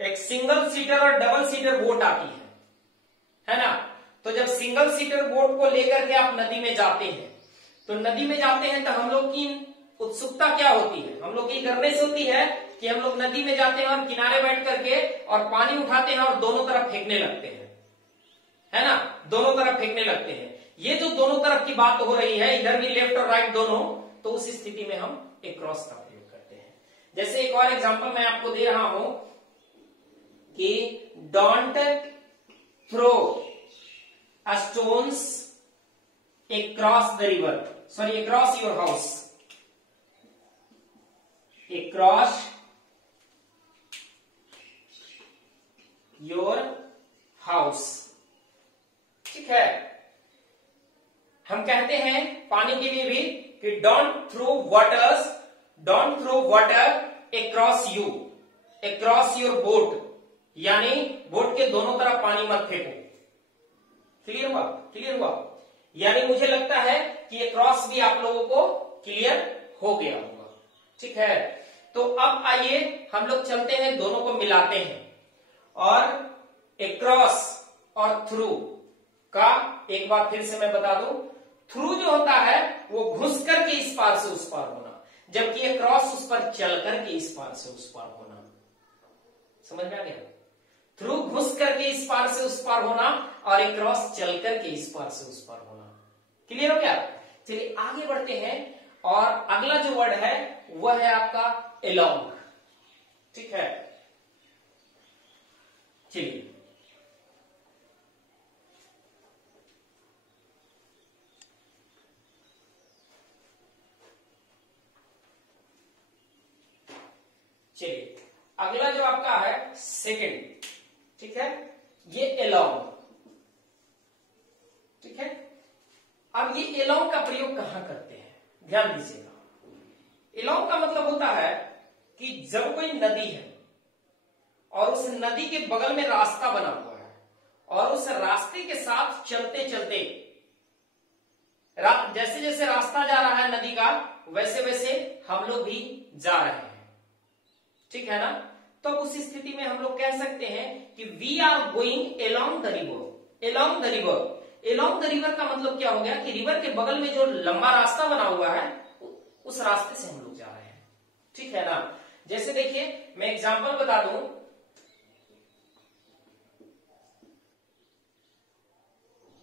एक सिंगल सीटर और डबल सीटर बोट आती है ना। तो जब सिंगल सीटर बोट को लेकर के आप नदी में जाते हैं, तो नदी में जाते हैं तो हम लोग की उत्सुकता क्या होती है, हम लोग की गर्नेस होती है कि हम लोग नदी में जाते हैं और किनारे बैठ करके और पानी उठाते हैं और दोनों तरफ फेंकने लगते हैं, है ना, दोनों तरफ फेंकने लगते हैं। ये जो दोनों तरफ की बात हो रही है, इधर भी लेफ्ट और राइट दोनों, तो उस स्थिति में हम एक क्रॉस का प्रयोग करते हैं। जैसे एक और एग्जांपल मैं आपको दे रहा हूं कि don't throw stones across the river, sorry, across your house, across your house, ठीक है। हम कहते हैं पानी के लिए भी कि don't throw water across your boat, यानी बोट के दोनों तरफ पानी मत फेंको। क्लियर हुआ। यानी मुझे लगता है कि ये क्रॉस भी आप लोगों को क्लियर हो गया होगा, ठीक है। तो अब आइए हम लोग चलते हैं, दोनों को मिलाते हैं, और एक्रॉस और थ्रू का एक बार फिर से मैं बता दूं। थ्रू जो होता है वो घुस करके इस पार से उस पार होना, जबकि एक्रॉस उस पर चल करके इस पार से उस पार होना। समझ में आ गया। थ्रू घुस करके इस पार से उस पार होना और एक्रॉस चल करके इस पार से उस पार होना। क्लियर हो गया। चलिए आगे बढ़ते हैं, और अगला जो वर्ड है वह है आपका अलोंग, ठीक है। चलिए अगला जो आपका है सेकंड, ठीक है, ये अलोंग, ठीक है। अब ये अलोंग का प्रयोग कहां करते हैं, ध्यान दीजिएगा। अलोंग का मतलब होता है कि जब कोई नदी है और उस नदी के बगल में रास्ता बना हुआ है, और उस रास्ते के साथ चलते चलते, जैसे जैसे रास्ता जा रहा है नदी का, वैसे वैसे हम लोग भी जा रहे हैं, ठीक है ना। तो उस स्थिति में हम लोग कह सकते हैं कि we are going along the river. Along the river, along the river का मतलब क्या हो गया कि रिवर के बगल में जो लंबा रास्ता बना हुआ है उस रास्ते से हम लोग जा रहे हैं, ठीक है ना। जैसे देखिए मैं एग्जांपल बता दूं,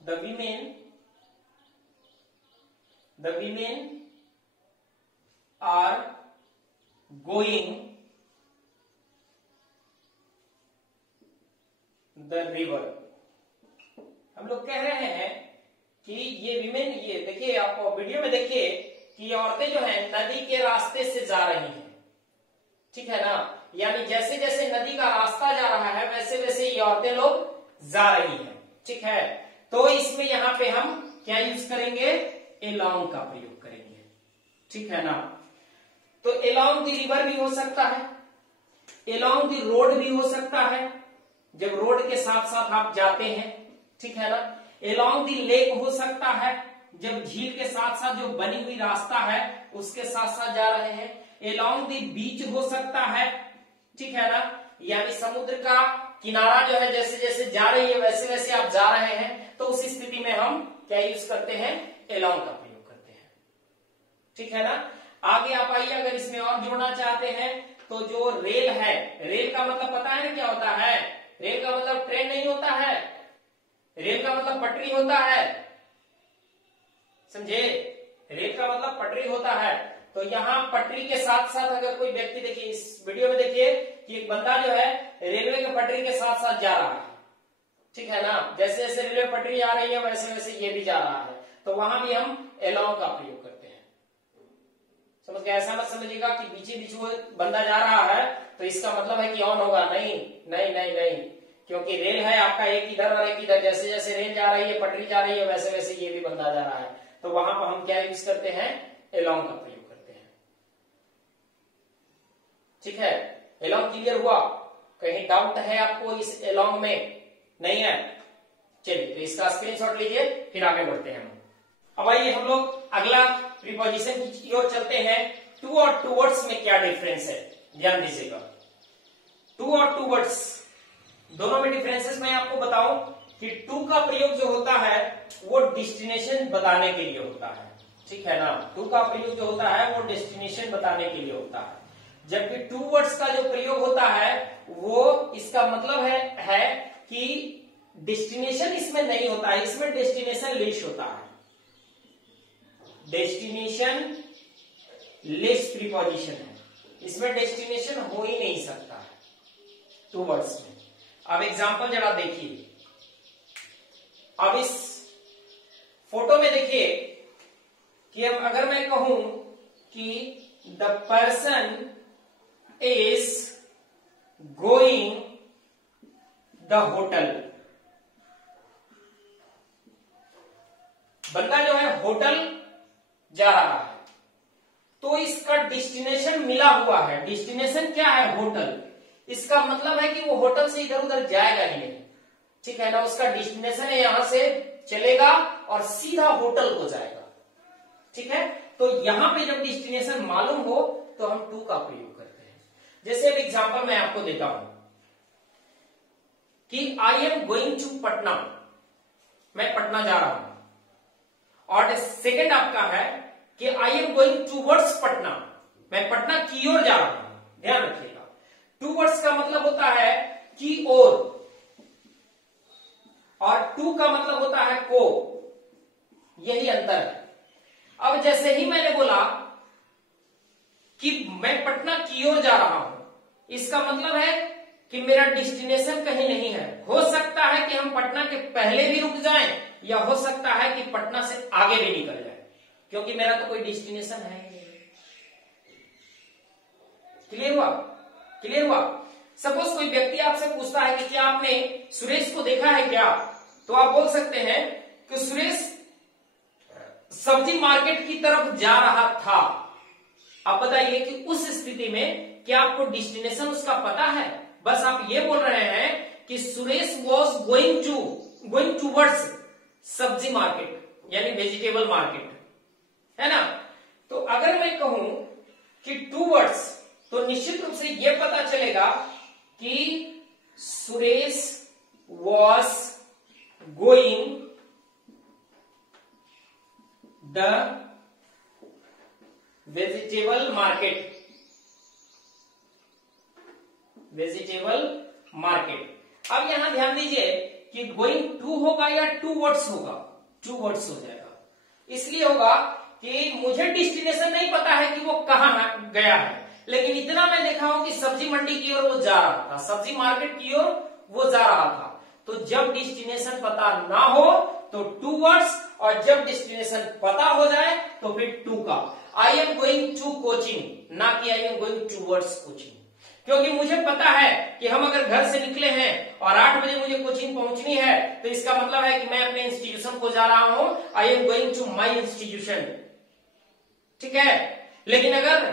the women are going the river। हम लोग कह रहे हैं कि ये विमेन, ये देखिए आप वीडियो में देखिए कि ये औरतें जो हैं नदी के रास्ते से जा रही हैं, ठीक है ना। यानी जैसे जैसे नदी का रास्ता जा रहा है वैसे वैसे ये औरतें लोग जा रही हैं, ठीक है। तो इसमें यहां पे हम क्या यूज करेंगे, along का प्रयोग करेंगे, ठीक है ना। तो along द रिवर भी हो सकता है, along द रोड भी हो सकता है, जब रोड के साथ साथ आप जाते हैं, ठीक है ना। along द लेक हो सकता है, जब झील के साथ साथ जो बनी हुई रास्ता है उसके साथ साथ जा रहे हैं। along द बीच हो सकता है, ठीक है ना, यानी समुद्र का किनारा जो है जैसे जैसे जा रही है वैसे वैसे आप जा रहे हैं, तो उस स्थिति में हम क्या यूज करते हैं, along का प्रयोग करते हैं, ठीक है ना। आगे आप आइए, अगर इसमें और जोड़ना चाहते हैं तो जो रेल है, रेल का मतलब पता है ना क्या होता है, रेल का मतलब ट्रेन नहीं होता है, रेल का मतलब पटरी होता है, समझे, रेल का मतलब पटरी होता है। तो यहाँ पटरी के साथ साथ अगर कोई व्यक्ति, देखिए इस वीडियो में देखिए कि एक बंदा जो है रेलवे के पटरी के साथ साथ जा रहा है, ठीक है ना। जैसे जैसे रेलवे पटरी आ रही है वैसे वैसे ये भी जा रहा है, तो वहां भी हम along का प्रयोग करते हैं। समझ गए, ऐसा मत समझिएगा कि बीचे बीच वो बंदा जा रहा है तो इसका मतलब है कि ऑन होगा, नहीं नहीं नहीं नहीं, क्योंकि रेल है आपका एक इधर और एक इधर, जैसे जैसे रेल जा रही है पटरी जा रही है वैसे वैसे ये भी बंदा जा रहा है, तो वहां पर हम क्या यूज करते हैं, along का प्रयोग करते हैं, ठीक है। along क्लियर हुआ, कहीं डाउट है आपको इस along में, नहीं है, चलिए तो इसका स्क्रीनशॉट लीजिए, फिर आगे बढ़ते हैं हम। अब आइए हम लोग अगला प्रीपोजिशन की ओर चलते हैं। टू और टूवर्ड्स में क्या डिफरेंस है, ध्यान दीजिएगा। टू और टूवर्ड्स दोनों में डिफरेंसेस मैं आपको बताऊं कि टू का प्रयोग जो होता है वो डेस्टिनेशन बताने के लिए होता है, ठीक है ना। टू का प्रयोग जो होता है वो डेस्टिनेशन बताने के लिए होता है, जबकि टूवर्ड्स का जो प्रयोग होता है वो इसका मतलब है कि डेस्टिनेशन इसमें नहीं होता है, इसमें डेस्टिनेशन लेस होता है, डेस्टिनेशन लेस प्रीपोजिशन है, इसमें डेस्टिनेशन हो ही नहीं सकता है टूवर्ड्स में। अब एग्जांपल जरा देखिए, अब इस फोटो में देखिए कि अब अगर मैं कहूं कि the person is going the hotel, बंदा जो है होटल जा रहा है, तो इसका डेस्टिनेशन मिला हुआ है, डेस्टिनेशन क्या है, होटल। इसका मतलब है कि वो होटल से इधर उधर जाएगा ही नहीं, ठीक है ना, उसका डेस्टिनेशन है यहां से चलेगा और सीधा होटल को जाएगा, ठीक है। तो यहां पे जब डेस्टिनेशन मालूम हो तो हम टू का प्रयोग करते हैं। जैसे अब एग्जांपल मैं आपको देता हूं कि I am going to Patna, मैं पटना जा रहा हूं, और सेकंड आपका है कि I am going towards Patna, मैं पटना की ओर जा रहा हूं, ध्यान रखिएगा। टूवर्ड्स का मतलब होता है की ओर, और टू का मतलब होता है को, यही अंतर है। अब जैसे ही मैंने बोला कि मैं पटना की ओर जा रहा हूं, इसका मतलब है कि मेरा डेस्टिनेशन कहीं नहीं है, हो सकता है कि हम पटना के पहले भी रुक जाएं या हो सकता है कि पटना से आगे भी निकल जाए, क्योंकि मेरा तो कोई डेस्टिनेशन है ही नहीं। क्लियर हुआ, क्लियर हुआ। सपोज कोई व्यक्ति आपसे पूछता है कि क्या आपने सुरेश को देखा है क्या, तो आप बोल सकते हैं कि सुरेश सब्जी मार्केट की तरफ जा रहा था। आप बताइए कि उस स्थिति में क्या आपको डेस्टिनेशन उसका पता है, बस आप ये बोल रहे हैं कि सुरेश वॉज गोइंग टूवर्ड्स सब्जी मार्केट यानी वेजिटेबल मार्केट, है ना। तो अगर मैं कहूं कि टूवर्ड्स, तो निश्चित रूप से यह पता चलेगा कि Suresh was going the vegetable market. अब यहां ध्यान दीजिए कि गोइंग टू होगा या टू वर्ड्स होगा, टू वर्ड्स हो जाएगा। इसलिए होगा कि मुझे डेस्टिनेशन नहीं पता है कि वो कहां गया है, लेकिन इतना मैं देखा हूं कि सब्जी मंडी की ओर वो जा रहा था, सब्जी मार्केट की ओर वो जा रहा था। तो जब डेस्टिनेशन पता ना हो तो टू वर्ड्स, और जब डेस्टिनेशन पता हो जाए तो फिर टू का। I am going to coaching, ना कि I am going towards coaching, क्योंकि मुझे पता है कि हम अगर घर से निकले हैं और 8 बजे मुझे कोचिंग पहुंचनी है, तो इसका मतलब है कि मैं अपने इंस्टीट्यूशन को जा रहा हूं। I am going to my institution, ठीक है। लेकिन अगर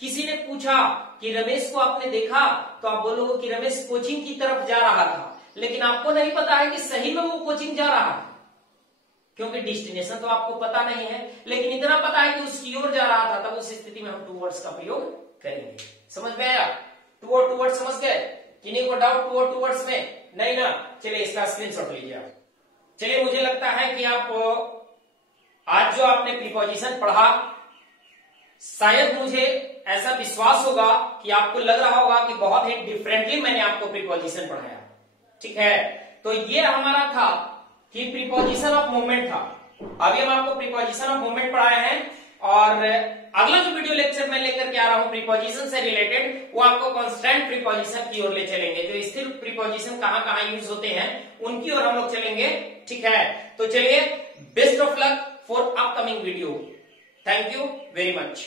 किसी ने पूछा कि रमेश को आपने देखा, तो आप बोलोगे कि रमेश कोचिंग की तरफ जा रहा था, लेकिन आपको नहीं पता है कि सही में वो कोचिंग जा रहा है, क्योंकि डेस्टिनेशन तो आपको पता नहीं है, लेकिन इतना पता है कि उसकी ओर जा रहा था। तब उस स्थिति में हम टू वर्ड्स का प्रयोग करेंगे। समझ में आया? टू और टू वर्ड्स समझ गए? किन्हीं को डाउट टू और टू वर्ड्स में? नहीं ना? चलिए इसका स्क्रीनशॉट लीजिए आप। चलिए, मुझे लगता है कि आप आज जो आपने प्रीपोजिशन पढ़ा, शायद मुझे ऐसा विश्वास होगा कि आपको लग रहा होगा कि बहुत ही डिफरेंटली मैंने आपको प्रीपोजिशन पढ़ाया, ठीक है। तो ये हमारा था कि प्रीपोजिशन ऑफ मूवमेंट था। अभी हम आपको प्रीपोजिशन ऑफ मूवमेंट पढ़ाए हैं, और अगला जो वीडियो लेक्चर मैं लेकर के आ रहा हूं प्रीपोजिशन से रिलेटेड, वो आपको कांस्टेंट प्रीपोजिशन की ओर ले चलेंगे। जो स्थिर प्रीपोजिशन कहां कहां यूज होते हैं उनकी ओर हम लोग चलेंगे, ठीक है। तो चलिए, best of luck for upcoming video. Thank you very much.